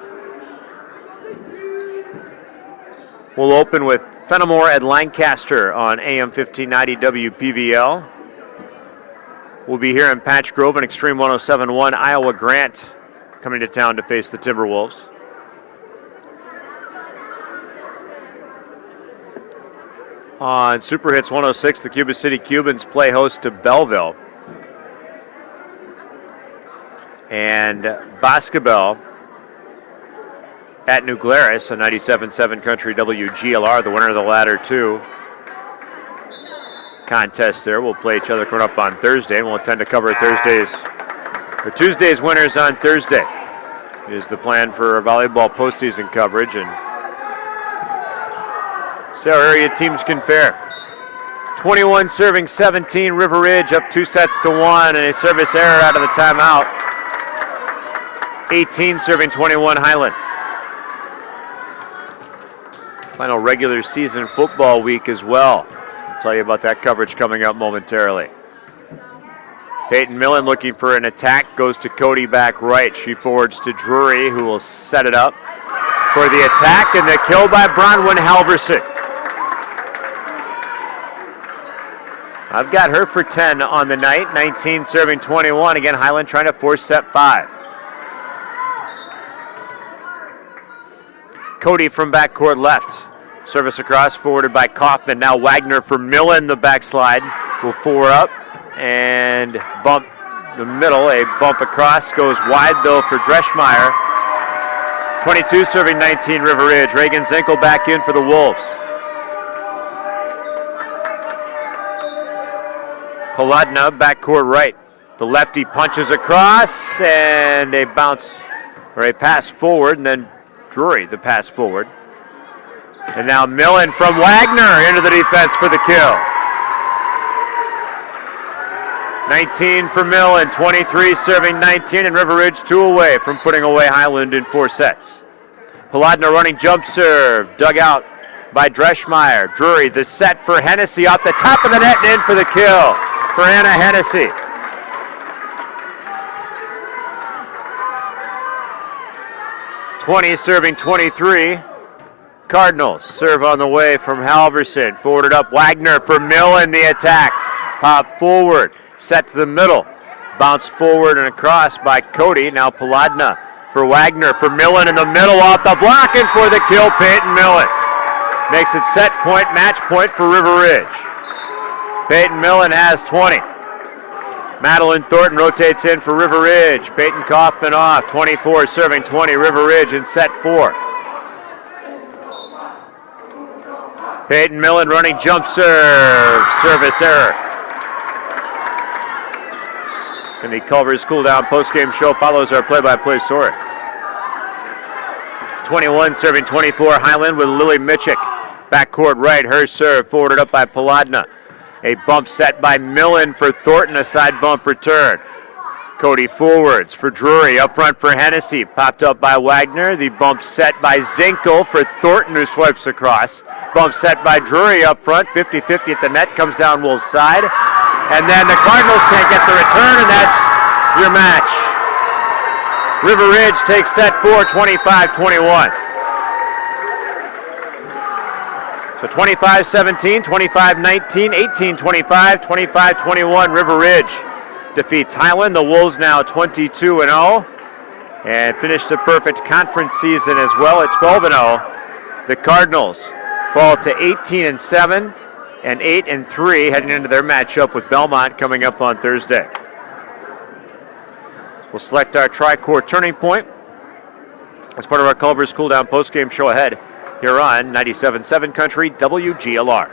We'll open with Fenimore at Lancaster on AM 1590 WPVL. We'll be here in Patch Grove and Extreme 107.1 Iowa Grant coming to town to face the Timberwolves. On Super Hits 106, the Cuba City Cubans play host to Belleville. And Boscobel at New Glarus on 97.7 Country WGLR, the winner of the latter two contests there will play each other coming up on Thursday, and we'll intend to cover Tuesday's winners on Thursday is the plan for our volleyball postseason coverage, and see how area teams can fare. 21 serving 17, River Ridge up 2 sets to 1, and a service error out of the timeout. 18 serving 21, Highland. Final regular season football week as well. I'll tell you about that coverage coming up momentarily. Peyton Millen looking for an attack, goes to Cody back right. She forwards to Drury, who will set it up for the attack, and the kill by Bronwyn Halverson. I've got her for 10 on the night, 19 serving 21. Again, Highland trying to force set 5. Cody from backcourt left. Service across, forwarded by Kaufman. Now Wagner for Millen, the backslide. Will forward up and bump the middle. A bump across, goes wide though for Dreschmeyer. 22 serving 19, River Ridge. Reagan Zinkel back in for the Wolves. Paladna, backcourt right. The lefty punches across, and a bounce, or a pass forward, and then Drury, the pass forward. And now Millen from Wagner into the defense for the kill. 19 for Millen, 23 serving 19, and River Ridge 2 away from putting away Highland in 4 sets. Paladna running jump serve, dug out by Dreschmeyer. Drury, the set for Hennessy off the top of the net and in for the kill for Anna Hennessy. (20 serving 23). Cardinals serve on the way from Halverson. Forwarded up Wagner for Millen, the attack. Pop forward, set to the middle. Bounce forward and across by Cody. Now Paladna for Wagner for Millen in the middle off the block, and for the kill, Peyton Millen. Makes it set point, match point for River Ridge. Peyton Millen has 20. Madeleine Thornton rotates in for River Ridge. Peyton Kaufman off, 24 serving 20, River Ridge in set 4. Peyton Millen running jump serve, service error. And the Culver's Cool Down postgame show follows our play-by-play story. 21 serving 24, Highland with Lily Mitchick. Backcourt right, her serve forwarded up by Paladna. A bump set by Millen for Thornton, a side bump return. Cody forwards for Drury, up front for Hennessy. Popped up by Wagner. The bump set by Zinkel for Thornton, who swipes across. Bump set by Drury up front, 50-50 at the net, comes down Wolves' side. And then the Cardinals can't get the return, and that's your match. River Ridge takes set 4, 25-21. So 25-17, 25-19, 18-25, 25-21, River Ridge defeats Highland. The Wolves now 22-0 and finish the perfect conference season as well at 12-0. The Cardinals fall to 18-7 and 8-3 heading into their matchup with Belmont coming up on Thursday. We'll select our tri-core turning point as part of our Culver's Cool Down postgame show ahead here on 97.7 Country WGLR.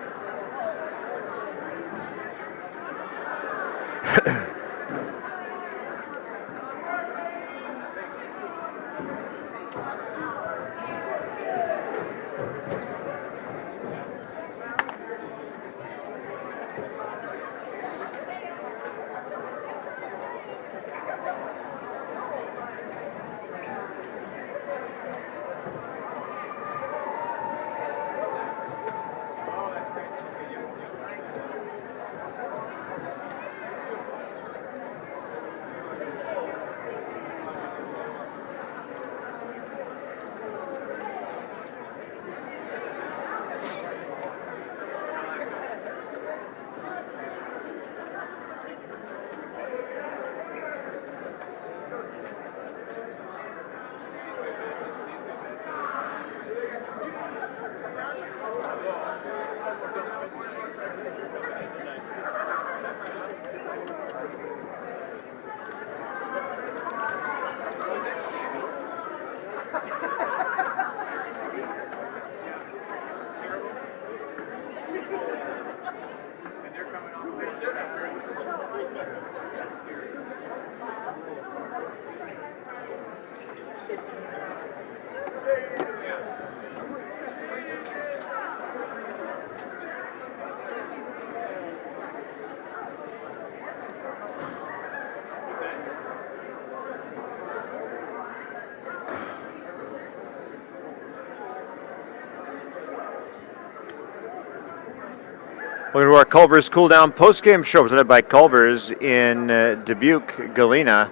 Welcome to our Culver's Cool Down postgame show presented by Culver's in Dubuque, Galena,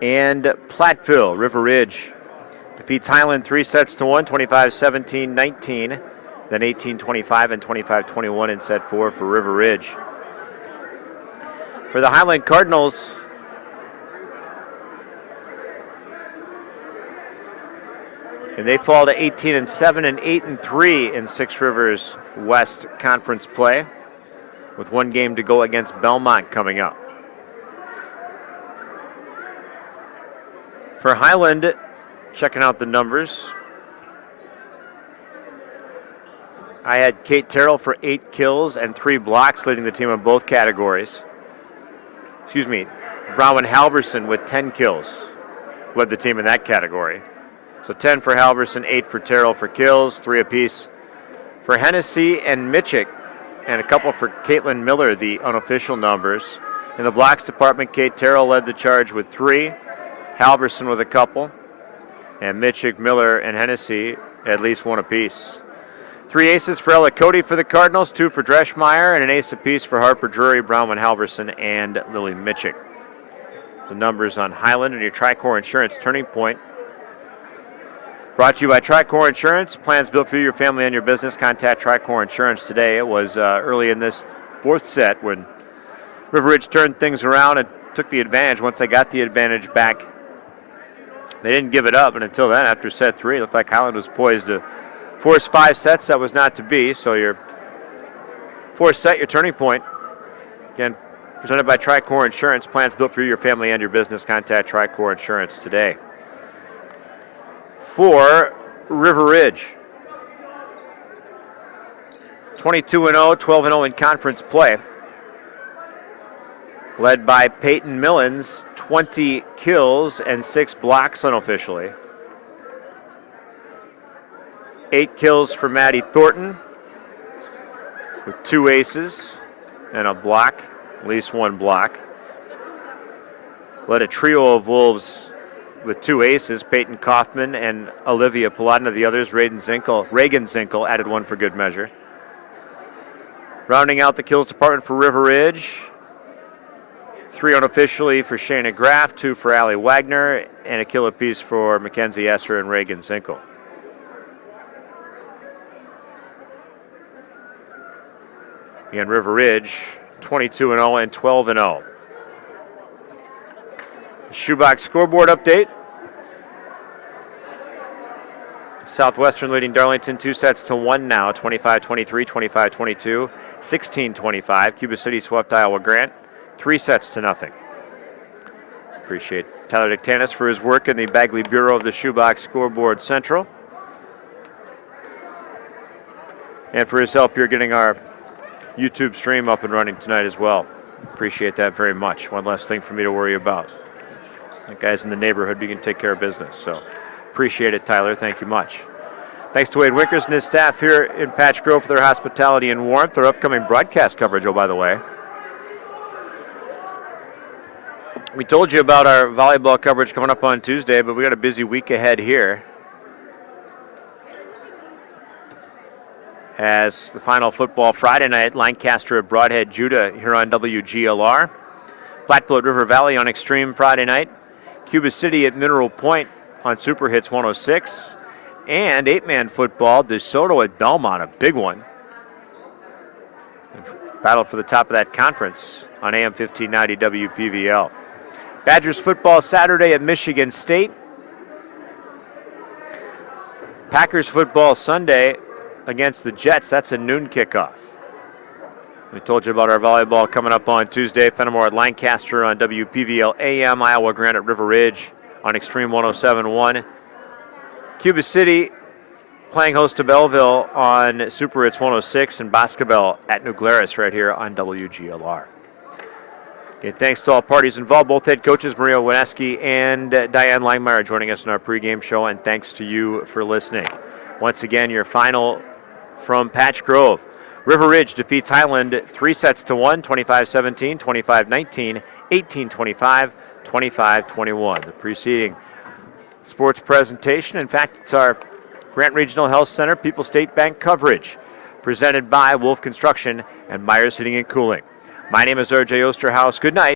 and Platteville. River Ridge defeats Highland 3-1, 25-17-19, then 18-25 and 25-21 in set 4 for River Ridge. For the Highland Cardinals, and they fall to 18-7 and 8-3 in Six Rivers West Conference play, with one game to go against Belmont coming up. For Highland, checking out the numbers, I had Kate Terrell for 8 kills and 3 blocks, leading the team in both categories. Bronwyn Halverson with 10 kills led the team in that category. So 10 for Halverson, 8 for Terrell for kills, 3 apiece for Hennessy and Mitchick, and a couple for Caitlin Miller, the unofficial numbers. In the blocks department, Kate Terrell led the charge with 3, Halverson with a couple, and Mitchick, Miller, and Hennessy at least 1 apiece. 3 aces for Ella Cody for the Cardinals, 2 for Dreschmeyer, and an ace apiece for Harper Drury, Bronwyn Halverson, and Lily Mitchick. The numbers on Highland and your Tricor Insurance Turning Point. Brought to you by Tricor Insurance. Plans built for you, your family, and your business. Contact Tricor Insurance today. It was early in this 4th set when River Ridge turned things around and took the advantage. Once they got the advantage back, they didn't give it up. And until then, after set 3, it looked like Highland was poised to force 5 sets. That was not to be. So your 4th set, your turning point. Again, Presented by Tricor Insurance. Plans built for you, your family, and your business. Contact Tricor Insurance today. For River Ridge, 22-0, 12-0 in conference play. Led by Peyton Millens, 20 kills and 6 blocks unofficially. 8 kills for Madeleine Thornton with 2 aces and a block, at least 1 block. Led a trio of Wolves with 2 aces, Peyton Kaufman and Olivia Paladin. The others, Reagan Zinkel added 1 for good measure. Rounding out the kills department for River Ridge, 3 unofficially for Shayna Graff, 2 for Allie Wagner, and a kill apiece for Mackenzie Esser and Reagan Zinkel. Again, River Ridge, 22-0 and 12-0. Shoebox scoreboard update. Southwestern leading Darlington 2-1 now, 25-23, 25-22, 16-25. Cuba City swept Iowa Grant 3-0. Appreciate Tyler Dictanis for his work in the Bagley Bureau of the Shoebox Scoreboard Central. And for his help here getting our YouTube stream up and running tonight as well. Appreciate that very much. One less thing for me to worry about. The guys in the neighborhood, we can take care of business. So appreciate it, Tyler. Thank you much. Thanks to Wade Winkers and his staff here in Patch Grove for their hospitality and warmth. Their upcoming broadcast coverage, oh, by the way. We told you about our volleyball coverage coming up on Tuesday, but we got a busy week ahead here. As the final football Friday night, Lancaster at Broadhead Judah here on WGLR. Platteville at River Valley on Extreme Friday night. Cuba City at Mineral Point on Super Hits 106. And 8-man football, DeSoto at Belmont, a big one. Battle for the top of that conference on AM 1590 WPVL. Badgers football Saturday at Michigan State. Packers football Sunday against the Jets. That's a noon kickoff. We told you about our volleyball coming up on Tuesday. Fenimore at Lancaster on WPVL AM. Iowa Grant at River Ridge on Extreme 107.1. Cuba City playing host to Belleville on Super Hits 106. And Boscobel at New Glarus right here on WGLR. Okay, thanks to all parties involved, both head coaches Maria Wineski and Diane Langmeyer joining us in our pregame show. And thanks to you for listening. Once again, your final from Patch Grove. River Ridge defeats Highland 3-1, 25-17, 25-19, 18-25, 25-21. The preceding sports presentation, in fact, it's our Grant Regional Health Center People's State Bank coverage presented by Wolf Construction and Myers Heating and Cooling. My name is R.J. Osterhaus. Good night.